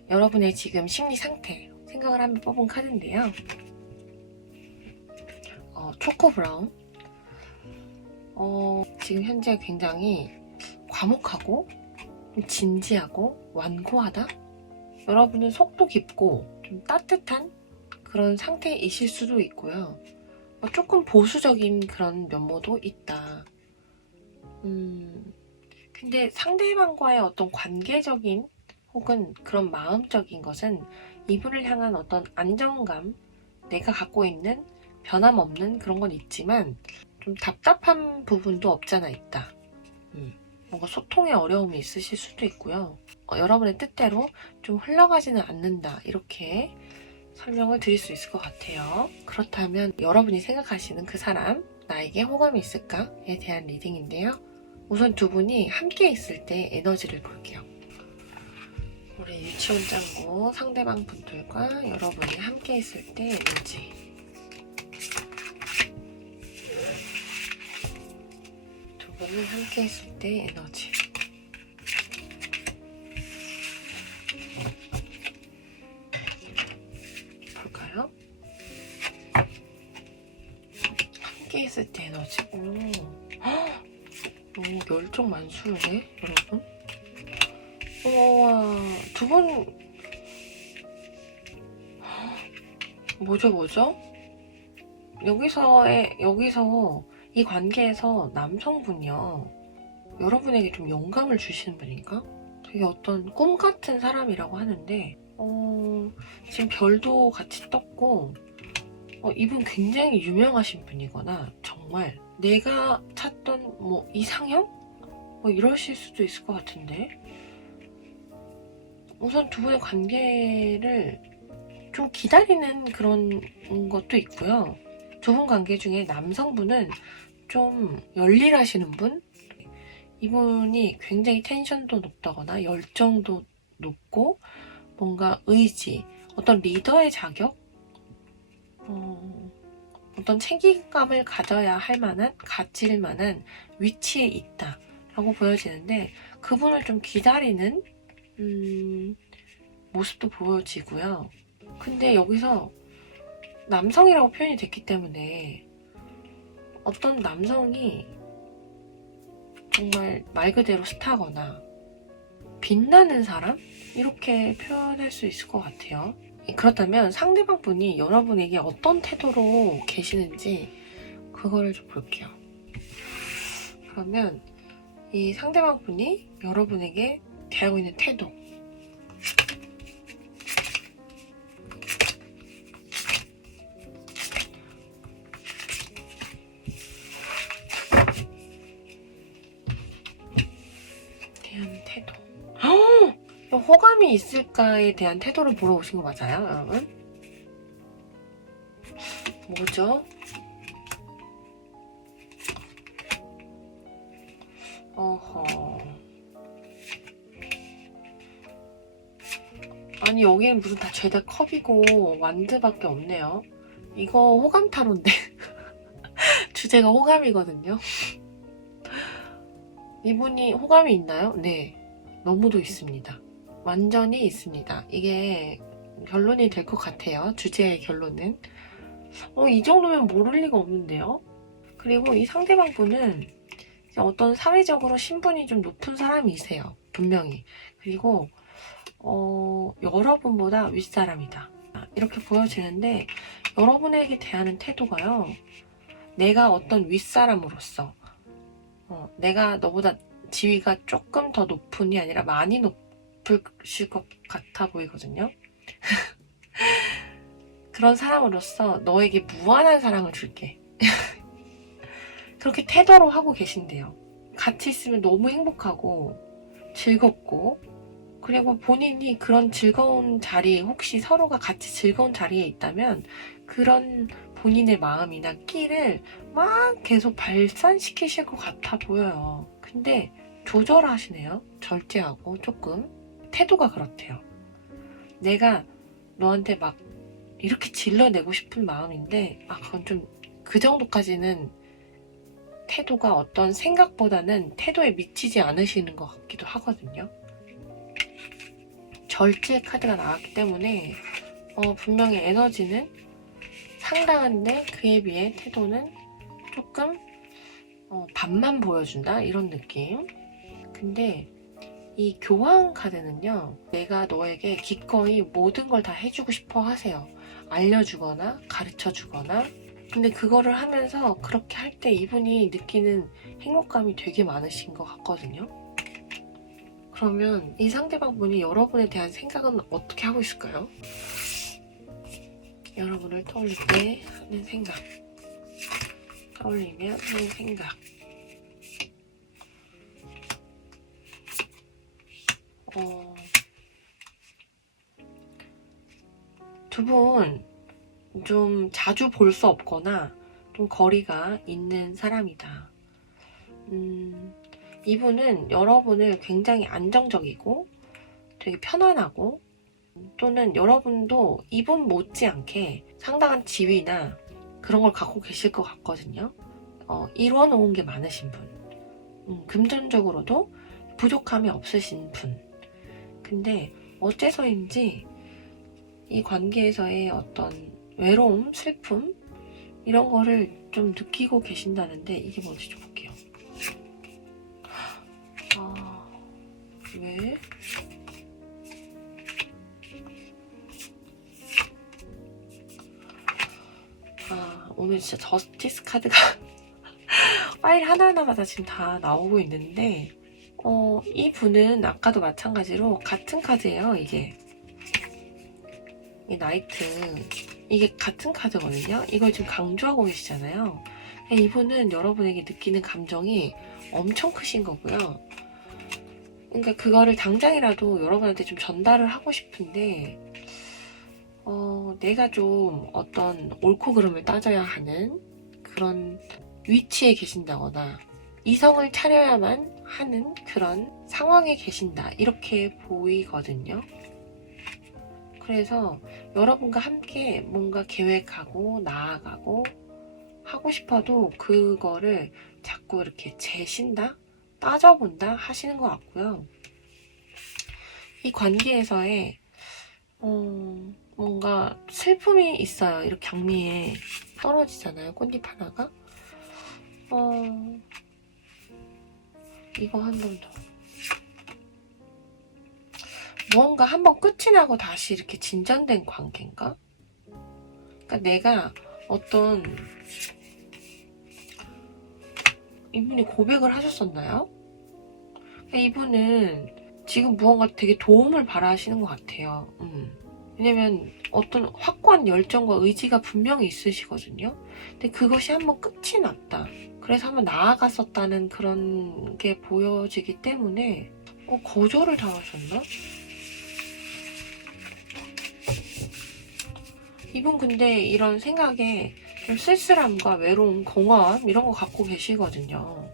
여러분의 지금 심리 상태 생각을 하며 뽑은 카드인데요. 초코 브라운. 지금 현재 굉장히 과묵하고 진지하고 완고하다? 여러분은 속도 깊고 좀 따뜻한 그런 상태이실 수도 있고요. 조금 보수적인 그런 면모도 있다. 근데 상대방과의 어떤 관계적인 혹은 그런 마음적인 것은 이분을 향한 어떤 안정감, 내가 갖고 있는 변함없는 그런 건 있지만 좀 답답한 부분도 없잖아 있다. 뭔가 소통에 어려움이 있으실 수도 있고요. 여러분의 뜻대로 좀 흘러가지는 않는다. 이렇게 설명을 드릴 수 있을 것 같아요. 그렇다면 여러분이 생각하시는 그 사람, 나에게 호감이 있을까에 대한 리딩인데요. 우선 두 분이 함께 있을 때 에너지를 볼게요. 우리 유치원 짱구 상대방 분들과 여러분이 함께 있을 때 에너지. 두 분이 함께 있을 때 에너지. 볼까요? 함께 있을 때 에너지. 오, 열정 만수르네, 여러분. 우와, 두 분, 뭐죠? 여기서 이 관계에서 남성분이요. 여러분에게 좀 영감을 주시는 분인가? 되게 어떤 꿈 같은 사람이라고 하는데, 지금 별도 같이 떴고, 이분 굉장히 유명하신 분이거나, 정말 내가 찾던 뭐 이상형? 이러실 수도 있을 것 같은데. 우선 두 분의 관계를 좀 기다리는 그런 것도 있고요. 두 분 관계 중에 남성분은 좀 열일하시는 분? 이분이 굉장히 텐션도 높다거나 열정도 높고 뭔가 의지, 어떤 리더의 자격? 어떤 책임감을 가져야 할 만한, 가질 만한 위치에 있다 라고 보여지는데 그분을 좀 기다리는 모습도 보여지고요. 근데 여기서 남성이라고 표현이 됐기 때문에 어떤 남성이 정말 말 그대로 스타거나 빛나는 사람? 이렇게 표현할 수 있을 것 같아요. 그렇다면 상대방 분이 여러분에게 어떤 태도로 계시는지 그거를 좀 볼게요. 그러면 이 상대방 분이 여러분에게 대하고 있는 태도. 대한 태도. 호감이 있을까에 대한 태도를 보러 오신 거 맞아요, 여러분? 뭐죠? 아니 여기엔 무슨 다 죄다 컵이고 완드밖에 없네요. 이거 호감 타로인데 주제가 호감이거든요. 이분이 호감이 있나요? 네, 너무도 있습니다. 완전히 있습니다. 이게 결론이 될 것 같아요. 주제의 결론은. 이 정도면 모를 리가 없는데요. 그리고 이 상대방 분은 어떤 사회적으로 신분이 좀 높은 사람이세요. 분명히. 그리고 여러분보다 윗사람이다. 이렇게 보여지는데 여러분에게 대하는 태도가요. 내가 어떤 윗사람으로서 내가 너보다 지위가 조금 더 높은이 아니라 많이 높으실 것 같아 보이거든요. 그런 사람으로서 너에게 무한한 사랑을 줄게. 그렇게 태도로 하고 계신데요. 같이 있으면 너무 행복하고 즐겁고, 그리고 본인이 그런 즐거운 자리, 혹시 서로가 같이 즐거운 자리에 있다면 그런 본인의 마음이나 끼를 막 계속 발산시키실 것 같아 보여요. 근데 조절하시네요. 절제하고 조금. 태도가 그렇대요. 내가 너한테 막 이렇게 질러내고 싶은 마음인데, 그건 좀 그 정도까지는 태도가 어떤 생각보다는 태도에 미치지 않으시는 것 같기도 하거든요. 절제 카드가 나왔기 때문에 분명히 에너지는 상당한데 그에 비해 태도는 조금 반만 보여준다 이런 느낌. 근데 이 교황 카드는요, 내가 너에게 기꺼이 모든 걸 다 해주고 싶어 하세요. 알려주거나 가르쳐주거나. 근데 그거를 하면서 그렇게 할 때 이분이 느끼는 행복감이 되게 많으신 것 같거든요. 그러면 이 상대방 분이 여러분에 대한 생각은 어떻게 하고 있을까요? 여러분을 떠올릴 때 하는 생각, 떠올리면 하는 생각. 두 분 좀 자주 볼 수 없거나 좀 거리가 있는 사람이다. 이분은 여러분을 굉장히 안정적이고 되게 편안하고, 또는 여러분도 이분 못지않게 상당한 지위나 그런 걸 갖고 계실 것 같거든요. 이뤄놓은 게 많으신 분, 금전적으로도 부족함이 없으신 분. 근데 어째서인지 이 관계에서의 어떤 외로움, 슬픔 이런 거를 좀 느끼고 계신다는데, 이게 뭔지 좀 볼게요. 왜? 오늘 진짜 저스티스 카드가 파일 하나하나마다 지금 다 나오고 있는데, 이 분은 아까도 마찬가지로 같은 카드예요. 이게 이 나이트, 이게 같은 카드거든요. 이걸 지금 강조하고 계시잖아요. 이분은 여러분에게 느끼는 감정이 엄청 크신 거고요. 그러니까 그거를 당장이라도 여러분한테 좀 전달을 하고 싶은데, 내가 좀 어떤 옳고 그름을 따져야 하는 그런 위치에 계신다거나 이성을 차려야만 하는 그런 상황에 계신다, 이렇게 보이거든요. 그래서 여러분과 함께 뭔가 계획하고 나아가고 하고 싶어도 그거를 자꾸 이렇게 재신다, 따져본다 하시는 것 같고요. 이 관계에서의 뭔가 슬픔이 있어요. 이렇게 장미에 떨어지잖아요, 꽃잎 하나가. 이거 한 번 더. 뭔가 한번 끝이 나고 다시 이렇게 진전된 관계인가? 그러니까 내가 어떤, 이분이 고백을 하셨었나요? 그러니까 이분은 지금 무언가 되게 도움을 바라시는 것 같아요. 왜냐면 어떤 확고한 열정과 의지가 분명히 있으시거든요. 근데 그것이 한번 끝이 났다, 그래서 한번 나아갔었다는 그런 게 보여지기 때문에 거절을 당하셨나? 이분 근데 이런 생각에 좀 쓸쓸함과 외로움, 공허함 이런 거 갖고 계시거든요.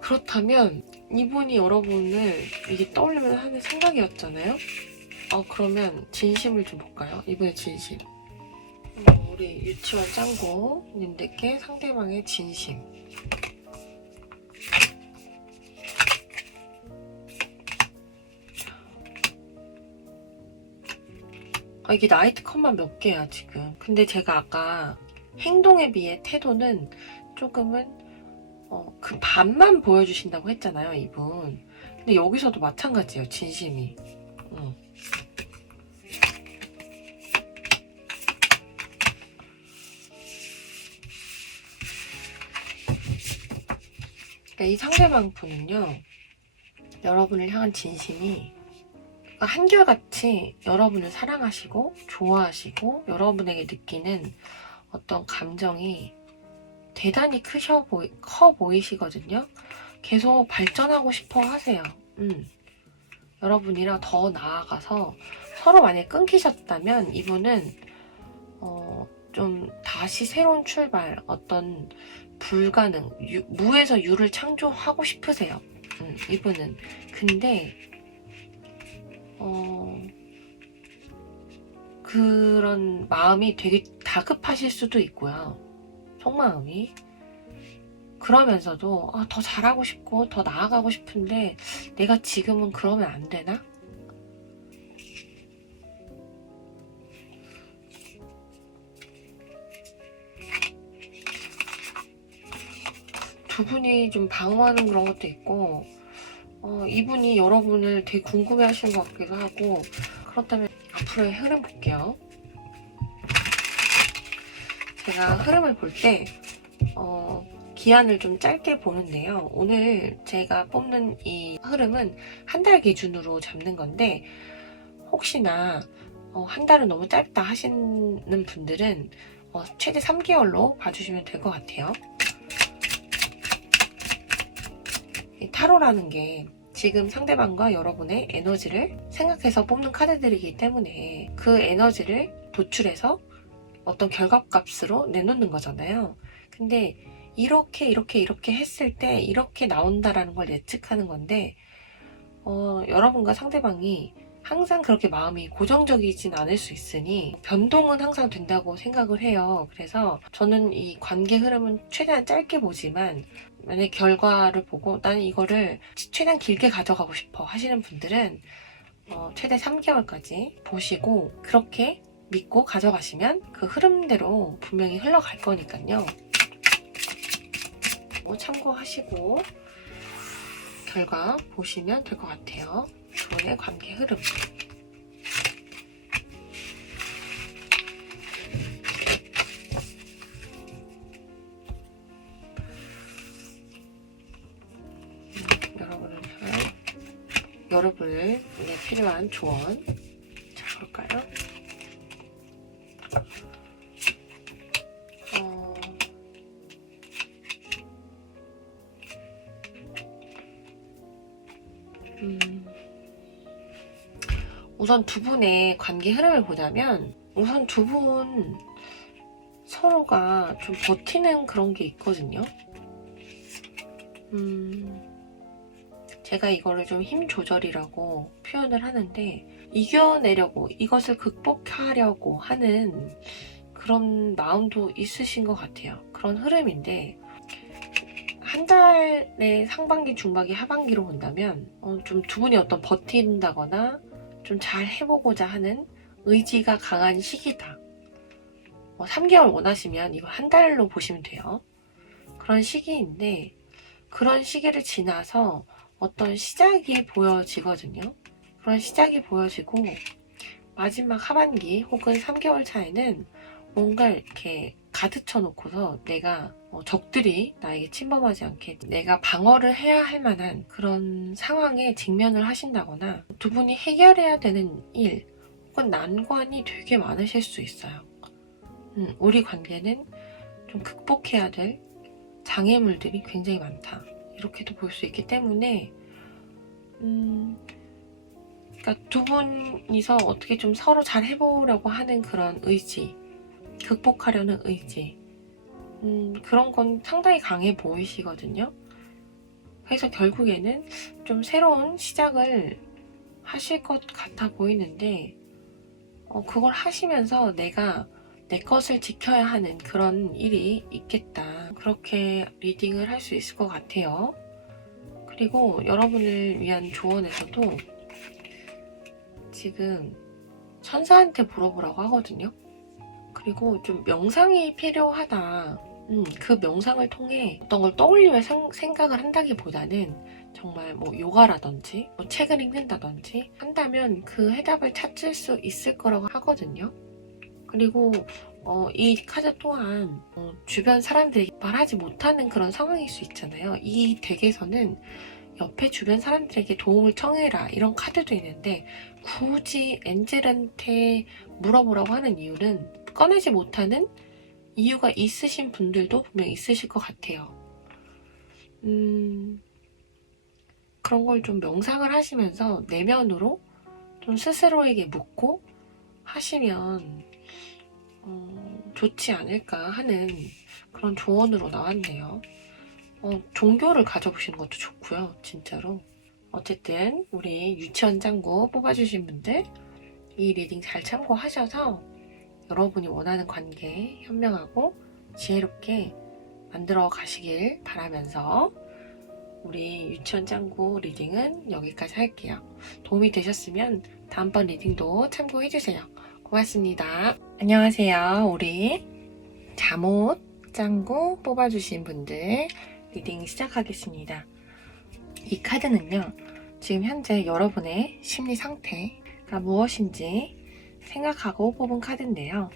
그렇다면 이분이 여러분을 이게 떠올리면 하는 생각이었잖아요. 그러면 진심을 좀 볼까요? 이분의 진심. 우리 유치원 짱구님들께 상대방의 진심. 이게 나이트 컷만 몇 개야 지금. 근데 제가 아까 행동에 비해 태도는 조금은 그 반만 보여주신다고 했잖아요, 이분. 근데 여기서도 마찬가지예요, 진심이. 이 상대방 분은요, 여러분을 향한 진심이 한결같이 여러분을 사랑하시고 좋아하시고 여러분에게 느끼는 어떤 감정이 대단히 커 보이시거든요. 계속 발전하고 싶어 하세요. 여러분이랑 더 나아가서 서로 만약에 끊기셨다면 이분은 좀 다시 새로운 출발, 어떤 불가능, 무에서 유를 창조하고 싶으세요. 이분은. 근데 그런 마음이 되게 다급하실 수도 있고요. 속마음이. 그러면서도 더 잘하고 싶고 더 나아가고 싶은데 내가 지금은 그러면 안 되나? 두 분이 좀 방어하는 그런 것도 있고 이분이 여러분을 되게 궁금해 하시는 것 같기도 하고. 그렇다면 앞으로의 흐름 볼게요. 제가 흐름을 볼 때 기한을 좀 짧게 보는데요. 오늘 제가 뽑는 이 흐름은 한 달 기준으로 잡는 건데 혹시나 한 달은 너무 짧다 하시는 분들은 최대 3개월로 봐주시면 될 것 같아요. 이 타로라는 게 지금 상대방과 여러분의 에너지를 생각해서 뽑는 카드들이기 때문에 그 에너지를 도출해서 어떤 결과값으로 내놓는 거잖아요. 근데 이렇게 했을 때 이렇게 나온다라는 걸 예측하는 건데 여러분과 상대방이 항상 그렇게 마음이 고정적이진 않을 수 있으니 변동은 항상 된다고 생각을 해요. 그래서 저는 이 관계 흐름은 최대한 짧게 보지만 만약 결과를 보고 나는 이거를 최대한 길게 가져가고 싶어 하시는 분들은 최대 3개월까지 보시고 그렇게 믿고 가져가시면 그 흐름대로 분명히 흘러갈 거니까요. 참고하시고 결과 보시면 될 것 같아요. 두 분의 관계 흐름. 여러분을 필요한 조언. 자, 볼까요? 우선 두 분의 관계 흐름을 보자면 우선 두 분 서로가 좀 버티는 그런 게 있거든요. 제가 이거를 좀 힘 조절이라고 표현을 하는데 이겨내려고 이것을 극복하려고 하는 그런 마음도 있으신 것 같아요. 그런 흐름인데 한 달의 상반기, 중반기, 하반기로 본다면 좀 두 분이 어떤 버틴다거나 좀 잘 해보고자 하는 의지가 강한 시기다. 3개월 원하시면 이거 한 달로 보시면 돼요. 그런 시기인데 그런 시기를 지나서 어떤 시작이 보여지거든요. 그런 시작이 보여지고 마지막 하반기 혹은 3개월 차에는 뭔가 이렇게 가득 쳐놓고서 내가 적들이 나에게 침범하지 않게 내가 방어를 해야 할 만한 그런 상황에 직면을 하신다거나 두 분이 해결해야 되는 일 혹은 난관이 되게 많으실 수 있어요. 우리 관계는 좀 극복해야 될 장애물들이 굉장히 많다. 이렇게도 볼 수 있기 때문에 그러니까 두 분이서 어떻게 좀 서로 잘 해보려고 하는 그런 의지, 극복하려는 의지, 그런 건 상당히 강해 보이시거든요. 그래서 결국에는 좀 새로운 시작을 하실 것 같아 보이는데 그걸 하시면서 내가 내 것을 지켜야 하는 그런 일이 있겠다. 그렇게 리딩을 할 수 있을 것 같아요. 그리고 여러분을 위한 조언에서도 지금 천사한테 물어보라고 하거든요. 그리고 좀 명상이 필요하다. 그 명상을 통해 어떤 걸 떠올리며 생각을 한다기보다는 정말 뭐 요가라든지 뭐 책을 읽는다든지 한다면 그 해답을 찾을 수 있을 거라고 하거든요. 그리고 이 카드 또한 주변 사람들에게 말하지 못하는 그런 상황일 수 있잖아요. 이 덱에서는 옆에 주변 사람들에게 도움을 청해라 이런 카드도 있는데 굳이 엔젤한테 물어보라고 하는 이유는 꺼내지 못하는 이유가 있으신 분들도 분명 있으실 것 같아요. 그런 걸 좀 명상을 하시면서 내면으로 좀 스스로에게 묻고 하시면 좋지 않을까 하는 그런 조언으로 나왔네요. 종교를 가져보시는 것도 좋고요, 진짜로. 어쨌든 우리 유치원 짱구 뽑아주신 분들 이 리딩 잘 참고하셔서 여러분이 원하는 관계 현명하고 지혜롭게 만들어 가시길 바라면서 우리 유치원 짱구 리딩은 여기까지 할게요. 도움이 되셨으면 다음번 리딩도 참고해주세요. 고맙습니다. 안녕하세요. 우리 잠옷 짱구 뽑아주신 분들 리딩 시작하겠습니다. 이 카드는요, 지금 현재 여러분의 심리 상태가 무엇인지 생각하고 뽑은 카드인데요.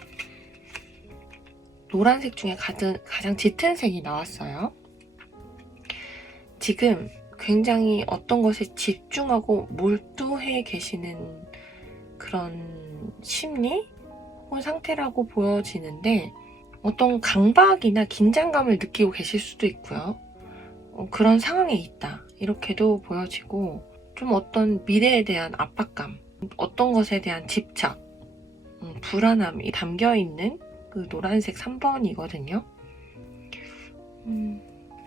노란색 중에 가장 짙은 색이 나왔어요. 지금 굉장히 어떤 것에 집중하고 몰두해 계시는 그런 심리 혹은 상태라고 보여지는데 어떤 강박이나 긴장감을 느끼고 계실 수도 있고요. 그런 상황에 있다 이렇게도 보여지고 좀 어떤 미래에 대한 압박감, 어떤 것에 대한 집착, 불안함이 담겨있는 그 노란색 3번이거든요.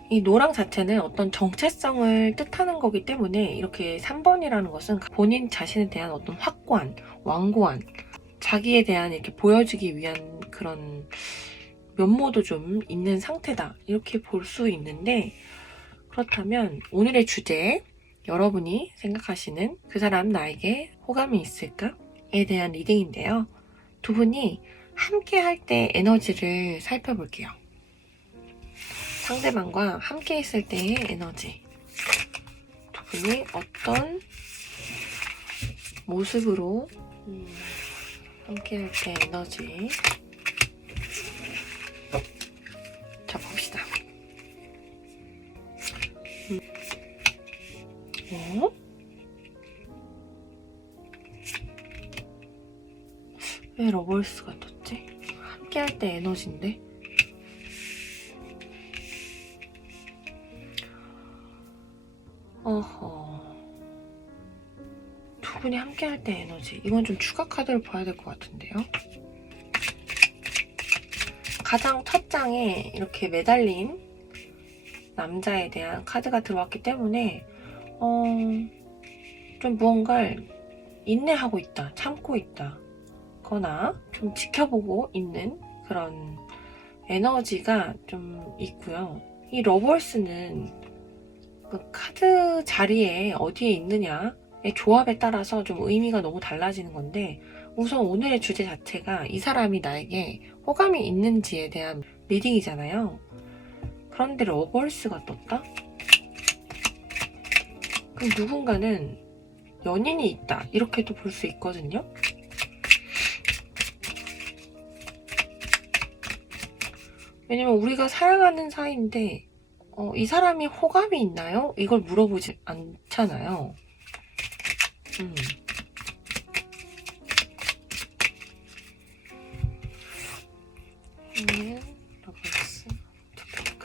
이 노랑 자체는 어떤 정체성을 뜻하는 거기 때문에 이렇게 3번이라는 것은 본인 자신에 대한 어떤 확고한, 완고한, 자기에 대한 이렇게 보여주기 위한 그런 면모도 좀 있는 상태다 이렇게 볼 수 있는데, 그렇다면 오늘의 주제, 여러분이 생각하시는 그 사람 나에게 호감이 있을까에 대한 리딩인데요. 두 분이 함께 할 때 에너지를 살펴볼게요. 상대방과 함께 있을 때의 에너지, 두 분이 어떤 모습으로 함께 할 때 에너지, 자 봅시다. 왜 러벌스가 떴지? 함께 할 때 에너지인데? 두 분이 함께 할 때 에너지, 이건 좀 추가 카드를 봐야 될 것 같은데요. 가장 첫 장에 이렇게 매달린 남자에 대한 카드가 들어왔기 때문에 좀 무언가를 인내하고 있다, 참고 있다 거나 좀 지켜보고 있는 그런 에너지가 좀 있고요. 이 러벌스는 그 카드 자리에 어디에 있느냐의 조합에 따라서 좀 의미가 너무 달라지는 건데, 우선 오늘의 주제 자체가 이 사람이 나에게 호감이 있는지에 대한 리딩이잖아요. 그런데 러벌스가 떴다? 그럼 누군가는 연인이 있다 이렇게도 볼 수 있거든요. 왜냐면 우리가 사랑하는 사이인데 이 사람이 호감이 있나요? 이걸 물어보지 않잖아요. 러블리스 토픽.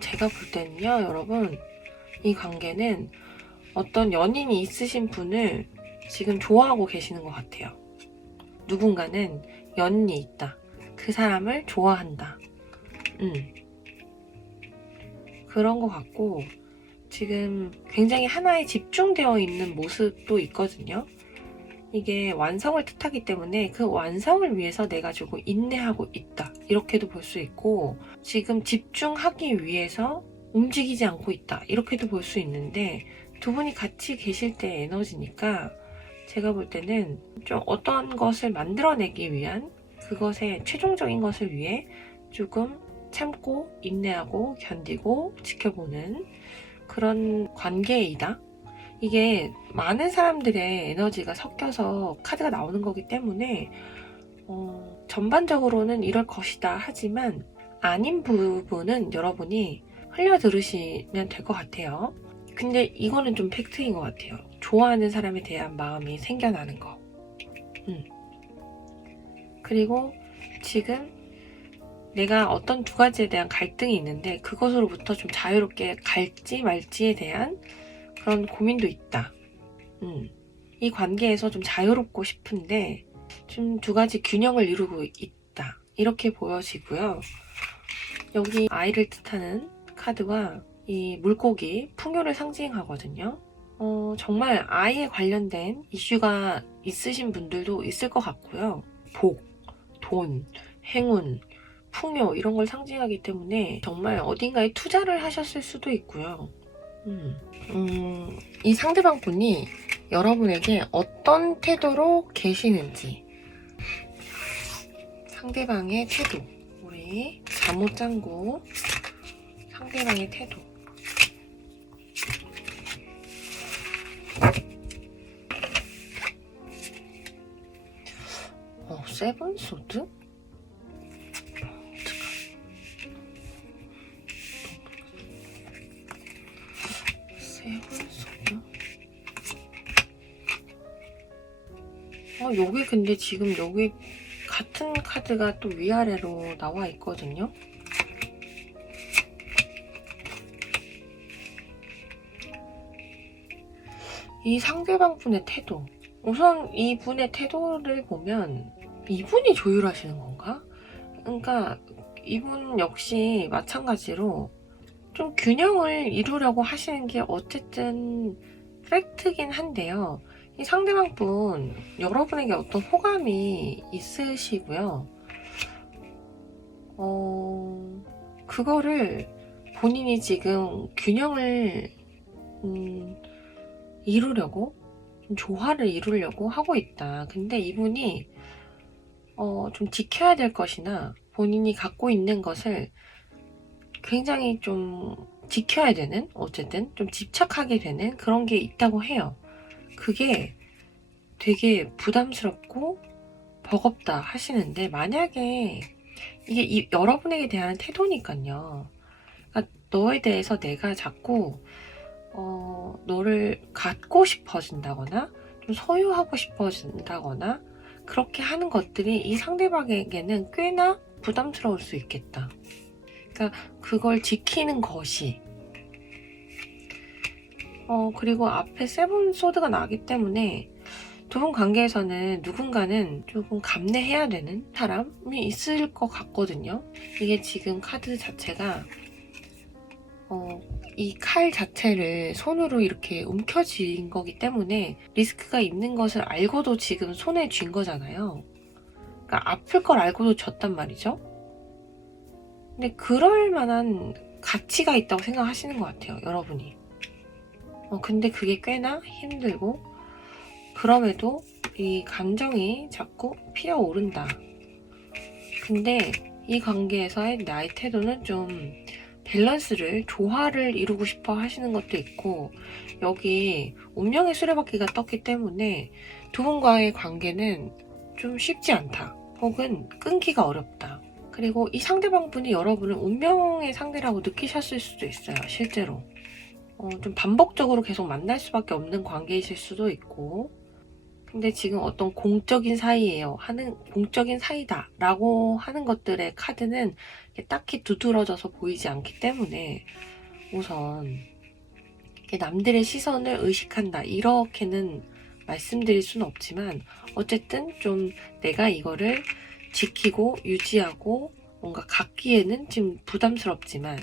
제가 볼 때는요, 여러분, 이 관계는 어떤 연인이 있으신 분을 지금 좋아하고 계시는 것 같아요. 누군가는 연인이 있다. 그 사람을 좋아한다. 그런 것 같고, 지금 굉장히 하나에 집중되어 있는 모습도 있거든요. 이게 완성을 뜻하기 때문에 그 완성을 위해서 내가 조금 인내하고 있다 이렇게도 볼 수 있고, 지금 집중하기 위해서 움직이지 않고 있다 이렇게도 볼 수 있는데, 두 분이 같이 계실 때 에너지니까 제가 볼 때는 좀 어떤 것을 만들어내기 위한, 그것의 최종적인 것을 위해 조금 참고 인내하고 견디고 지켜보는 그런 관계이다. 이게 많은 사람들의 에너지가 섞여서 카드가 나오는 거기 때문에 전반적으로는 이럴 것이다 하지만 아닌 부분은 여러분이 흘려 들으시면 될 것 같아요. 근데 이거는 좀 팩트인 것 같아요. 좋아하는 사람에 대한 마음이 생겨나는 거. 그리고 지금 내가 어떤 두 가지에 대한 갈등이 있는데 그것으로부터 좀 자유롭게 갈지 말지에 대한 그런 고민도 있다. 이 관계에서 좀 자유롭고 싶은데 좀 두 가지 균형을 이루고 있다. 이렇게 보여지고요. 여기 아이를 뜻하는 카드와 이 물고기, 풍요를 상징하거든요. 정말 아이에 관련된 이슈가 있으신 분들도 있을 것 같고요. 복, 돈, 행운, 풍요 이런 걸 상징하기 때문에 정말 어딘가에 투자를 하셨을 수도 있고요. 이 상대방 분이 여러분에게 어떤 태도로 계시는지, 상대방의 태도, 우리 잠옷장구 상대방의 태도. 세븐 소드? 세븐 소드? 여기 근데 지금 여기 같은 카드가 또 위아래로 나와 있거든요. 이 상대방 분의 태도. 우선 이 분의 태도를 보면 이분이 조율하시는 건가? 그러니까 이분 역시 마찬가지로 좀 균형을 이루려고 하시는 게 어쨌든 팩트긴 한데요. 이 상대방 분 여러분에게 어떤 호감이 있으시고요. 그거를 본인이 지금 균형을 이루려고 좀 조화를 이루려고 하고 있다. 근데 이분이 좀 지켜야 될 것이나 본인이 갖고 있는 것을 굉장히 좀 지켜야 되는, 어쨌든 좀 집착하게 되는 그런 게 있다고 해요. 그게 되게 부담스럽고 버겁다 하시는데, 만약에 이게 여러분에게 대한 태도니까요. 그러니까 너에 대해서 내가 자꾸 너를 갖고 싶어진다거나 좀 소유하고 싶어진다거나 그렇게 하는 것들이 이 상대방에게는 꽤나 부담스러울 수 있겠다. 그러니까 그걸 지키는 것이 그리고 앞에 세븐 소드가 나기 때문에 두 분 관계에서는 누군가는 조금 감내해야 되는 사람이 있을 것 같거든요. 이게 지금 카드 자체가 이 칼 자체를 손으로 이렇게 움켜쥔 거기 때문에 리스크가 있는 것을 알고도 지금 손에 쥔 거잖아요. 그러니까 아플 걸 알고도 졌단 말이죠. 근데 그럴 만한 가치가 있다고 생각하시는 것 같아요, 여러분이. 근데 그게 꽤나 힘들고 그럼에도 이 감정이 자꾸 피어오른다. 근데 이 관계에서의 나의 태도는 좀 밸런스를, 조화를 이루고 싶어 하시는 것도 있고, 여기 운명의 수레바퀴가 떴기 때문에 두 분과의 관계는 좀 쉽지 않다. 혹은 끊기가 어렵다. 그리고 이 상대방 분이 여러분을 운명의 상대라고 느끼셨을 수도 있어요, 실제로. 좀 반복적으로 계속 만날 수밖에 없는 관계이실 수도 있고, 근데 지금 어떤 공적인 사이예요. 공적인 사이다 라고 하는 것들의 카드는 딱히 두드러져서 보이지 않기 때문에 우선 남들의 시선을 의식한다 이렇게는 말씀드릴 수는 없지만, 어쨌든 좀 내가 이거를 지키고 유지하고 뭔가 갖기에는 좀 부담스럽지만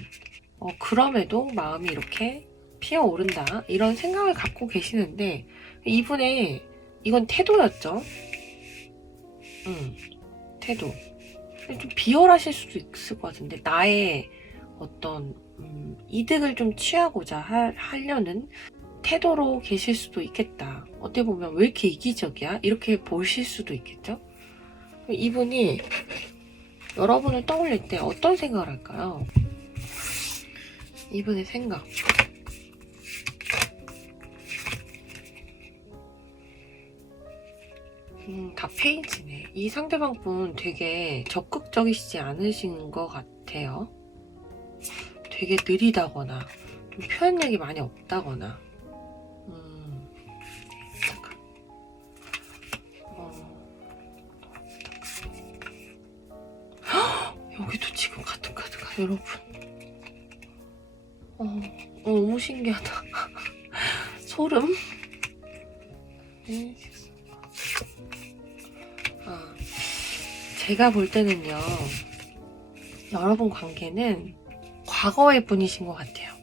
그럼에도 마음이 이렇게 피어오른다 이런 생각을 갖고 계시는데, 이건 태도였죠. 태도. 좀 비열하실 수도 있을 것 같은데, 나의 어떤 이득을 좀 취하고자 하려는 태도로 계실 수도 있겠다. 어떻게 보면 왜 이렇게 이기적이야? 이렇게 보실 수도 있겠죠. 이분이 여러분을 떠올릴 때 어떤 생각을 할까요? 이분의 생각. 다 페이지네. 이 상대방 분 되게 적극적이시지 않으신 것 같아요. 되게 느리다거나 좀 표현력이 많이 없다거나. 잠깐. 여기도 지금 같은 카드가, 여러분. 너무 신기하다. 소름? 제가 볼 때는요, 여러분 관계는 과거의 분이신 것 같아요.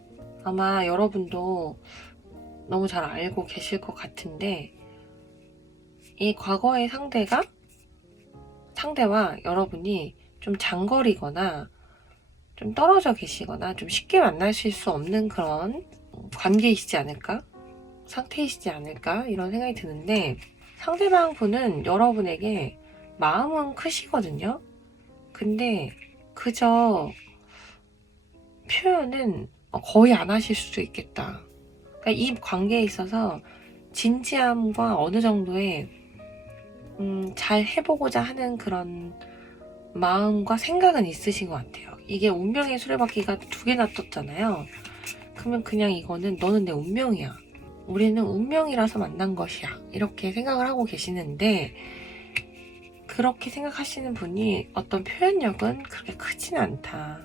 아마 여러분도 너무 잘 알고 계실 것 같은데, 이 과거의 상대와 여러분이 좀 장거리거나 좀 떨어져 계시거나 좀 쉽게 만나실 수 없는 그런 관계이시지 않을까? 상태이시지 않을까? 이런 생각이 드는데, 상대방 분은 여러분에게 마음은 크시거든요. 근데 그저 표현은 거의 안 하실 수도 있겠다. 그러니까 이 관계에 있어서 진지함과 어느 정도의 잘 해보고자 하는 그런 마음과 생각은 있으신 것 같아요. 이게 운명의 수레바퀴가 2개나 떴잖아요. 그러면 그냥 이거는 너는 내 운명이야. 우리는 운명이라서 만난 것이야. 이렇게 생각을 하고 계시는데, 그렇게 생각하시는 분이 어떤 표현력은 그렇게 크진 않다.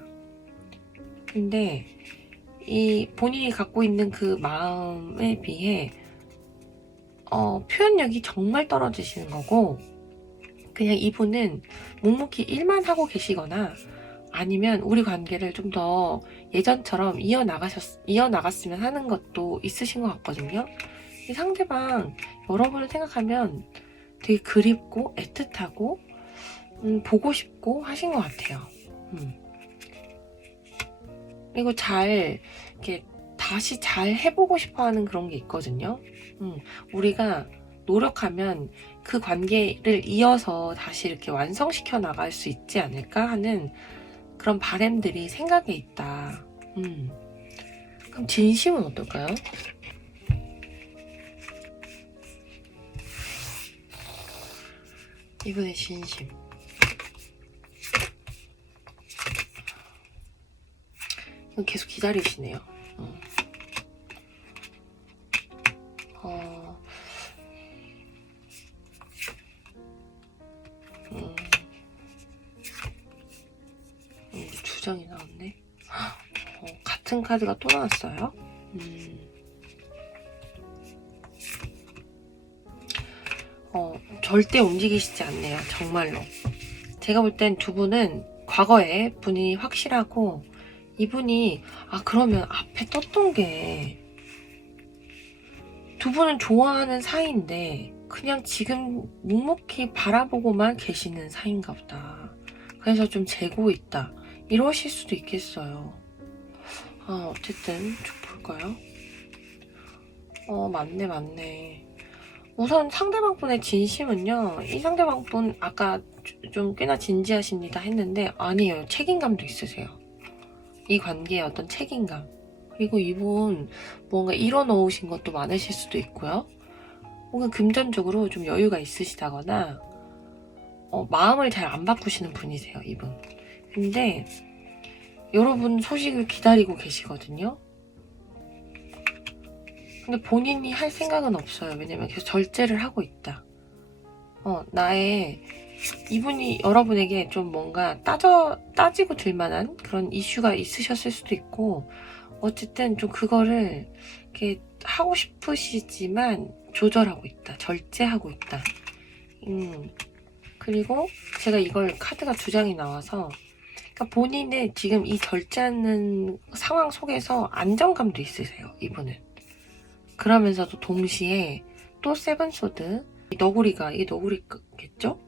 근데 이 본인이 갖고 있는 그 마음에 비해 표현력이 정말 떨어지시는 거고, 그냥 이분은 묵묵히 일만 하고 계시거나 아니면 우리 관계를 좀 더 예전처럼 이어나갔으면 하는 것도 있으신 것 같거든요. 이 상대방 여러분을 생각하면 되게 그립고 애틋하고 보고 싶고 하신 것 같아요. 그리고 이렇게 다시 잘 해보고 싶어하는 그런 게 있거든요. 우리가 노력하면 그 관계를 이어서 다시 이렇게 완성시켜 나갈 수 있지 않을까 하는 그런 바람들이 생각에 있다. 그럼 진심은 어떨까요? 이번에 진심. 계속 기다리시네요. 두 장이 나왔네. 같은 카드가 또 나왔어요. 절대 움직이시지 않네요. 정말로. 제가 볼 땐 두 분은 과거에 분이 확실하고, 이분이 그러면 앞에 떴던 게 두 분은 좋아하는 사이인데 그냥 지금 묵묵히 바라보고만 계시는 사이인가 보다. 그래서 좀 재고 있다. 이러실 수도 있겠어요. 어쨌든 좀 볼까요? 맞네. 우선 상대방분의 진심은요, 이 상대방분 아까 좀 꽤나 진지하십니다 했는데 아니에요. 책임감도 있으세요. 이 관계에 어떤 책임감. 그리고 이분 뭔가 이뤄놓으신 것도 많으실 수도 있고요. 혹은 금전적으로 좀 여유가 있으시다거나 마음을 잘 안 바꾸시는 분이세요, 이분. 근데 여러분 소식을 기다리고 계시거든요. 근데 본인이 할 생각은 없어요. 왜냐면 계속 절제를 하고 있다. 이분이 여러분에게 좀 뭔가 따지고 들만한 그런 이슈가 있으셨을 수도 있고, 어쨌든 좀 그거를 이렇게 하고 싶으시지만 조절하고 있다. 절제하고 있다. 그리고 제가 이걸 카드가 2장이 나와서, 그러니까 본인의 지금 이 절제하는 상황 속에서 안정감도 있으세요, 이분은. 그러면서도 동시에 또 세븐소드, 이게 너구리겠죠?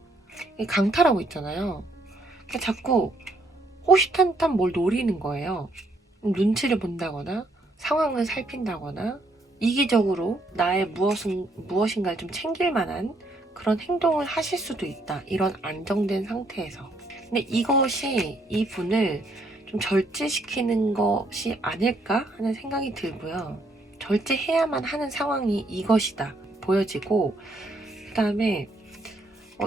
강탈하고 있잖아요. 그러니까 자꾸 호시탄탄 뭘 노리는 거예요. 눈치를 본다거나 상황을 살핀다거나 이기적으로 나의 무엇인가를 좀 챙길 만한 그런 행동을 하실 수도 있다. 이런 안정된 상태에서. 근데 이것이 이분을 좀 절제시키는 것이 아닐까 하는 생각이 들고요. 절제해야만 하는 상황이 이것이다 보여지고, 그 다음에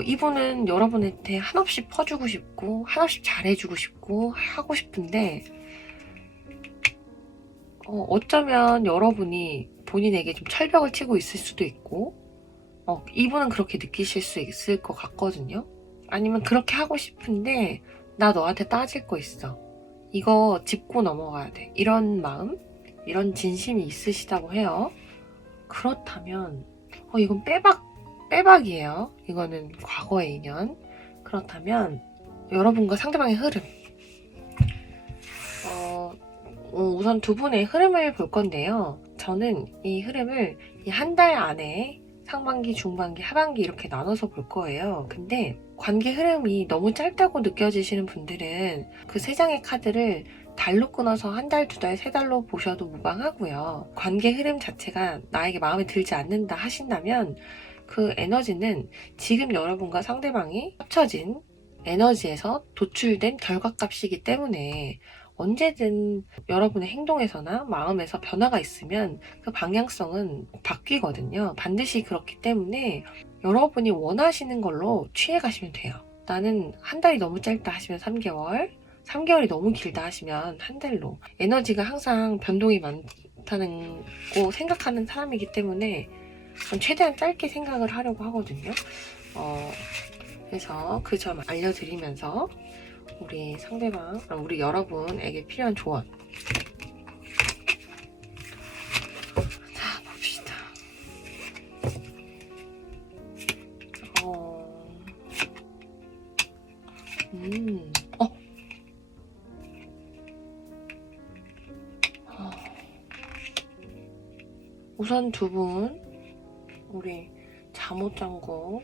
이분은 여러분한테 한없이 퍼주고 싶고 한없이 잘해주고 싶고 하고 싶은데 어쩌면 여러분이 본인에게 좀 철벽을 치고 있을 수도 있고 이분은 그렇게 느끼실 수 있을 것 같거든요. 아니면 그렇게 하고 싶은데 나 너한테 따질 거 있어. 이거 짚고 넘어가야 돼. 이런 마음, 이런 진심이 있으시다고 해요. 그렇다면 이건 빼박이에요. 이거는 과거의 인연. 그렇다면 여러분과 상대방의 흐름. 우선 두 분의 흐름을 볼 건데요. 저는 이 흐름을 한 달 안에 상반기, 중반기, 하반기 이렇게 나눠서 볼 거예요. 근데 관계 흐름이 너무 짧다고 느껴지시는 분들은 그 세 장의 카드를 달로 끊어서 한 달, 두 달, 세 달로 보셔도 무방하고요. 관계 흐름 자체가 나에게 마음에 들지 않는다 하신다면 그 에너지는 지금 여러분과 상대방이 합쳐진 에너지에서 도출된 결과값이기 때문에 언제든 여러분의 행동에서나 마음에서 변화가 있으면 그 방향성은 바뀌거든요. 반드시 그렇기 때문에 여러분이 원하시는 걸로 취해 가시면 돼요. 나는 한 달이 너무 짧다 하시면 3개월, 3개월이 너무 길다 하시면 한 달로. 에너지가 항상 변동이 많다는 거 생각하는 사람이기 때문에 최대한 짧게 생각을 하려고 하거든요. 그래서 그 점 알려드리면서 우리 상대방, 우리 여러분에게 필요한 조언. 자, 봅시다. 우선 두 분, 우리 잠옷장구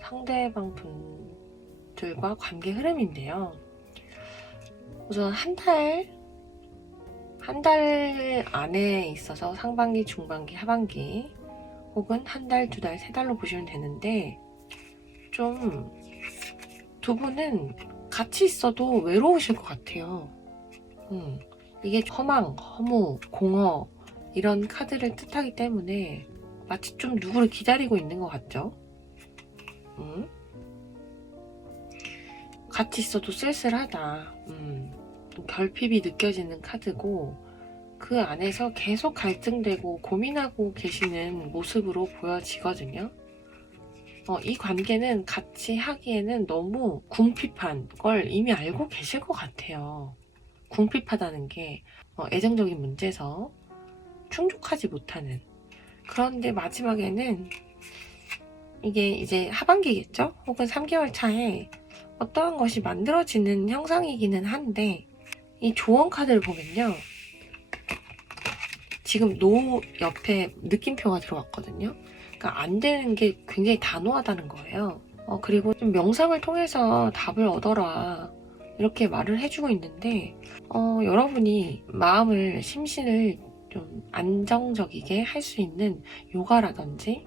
상대방 분들과 관계 흐름인데요. 우선 한 달 안에 있어서 상반기, 중반기, 하반기 혹은 한 달, 두 달, 세 달로 보시면 되는데 좀 두 분은 같이 있어도 외로우실 것 같아요. 이게 허망, 허무, 공허 이런 카드를 뜻하기 때문에 마치 좀 누구를 기다리고 있는 것 같죠? 같이 있어도 쓸쓸하다. 결핍이 느껴지는 카드고 그 안에서 계속 갈등되고 고민하고 계시는 모습으로 보여지거든요. 이 관계는 같이 하기에는 너무 궁핍한 걸 이미 알고 계실 것 같아요. 궁핍하다는 게 애정적인 문제에서 충족하지 못하는. 그런데 마지막에는 이게 이제 하반기겠죠? 혹은 3개월 차에 어떠한 것이 만들어지는 형상이기는 한데 이 조언 카드를 보면요. 지금 노 옆에 느낌표가 들어왔거든요. 그러니까 안 되는 게 굉장히 단호하다는 거예요. 그리고 좀 명상을 통해서 답을 얻어라 이렇게 말을 해주고 있는데 여러분이 마음을 심신을 좀 안정적이게 할 수 있는 요가라든지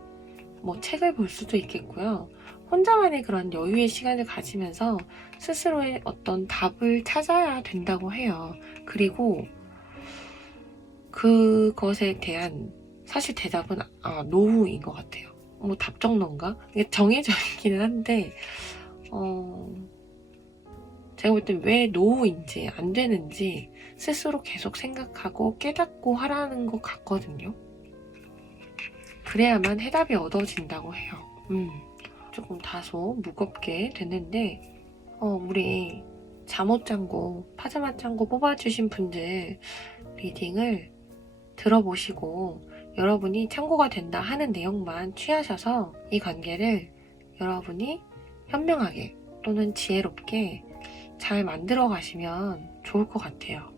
뭐 책을 볼 수도 있겠고요. 혼자만의 그런 여유의 시간을 가지면서 스스로의 어떤 답을 찾아야 된다고 해요. 그리고 그것에 대한 사실 대답은 노후인 것 같아요. 뭐 답정론가? 이게 정해져 있기는 한데 제가 볼 땐 왜 노후인지 안 되는지 스스로 계속 생각하고 깨닫고 하라는 것 같거든요. 그래야만 해답이 얻어진다고 해요. 조금 다소 무겁게 됐는데 우리 잠옷장구, 파자마장구 뽑아주신 분들 리딩을 들어보시고 여러분이 참고가 된다 하는 내용만 취하셔서 이 관계를 여러분이 현명하게 또는 지혜롭게 잘 만들어 가시면 좋을 것 같아요.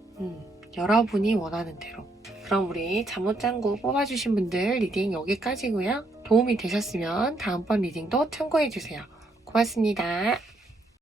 여러분이 원하는 대로. 그럼 우리 잠옷장구 뽑아주신 분들 리딩 여기까지고요. 도움이 되셨으면 다음번 리딩도 참고해주세요. 고맙습니다.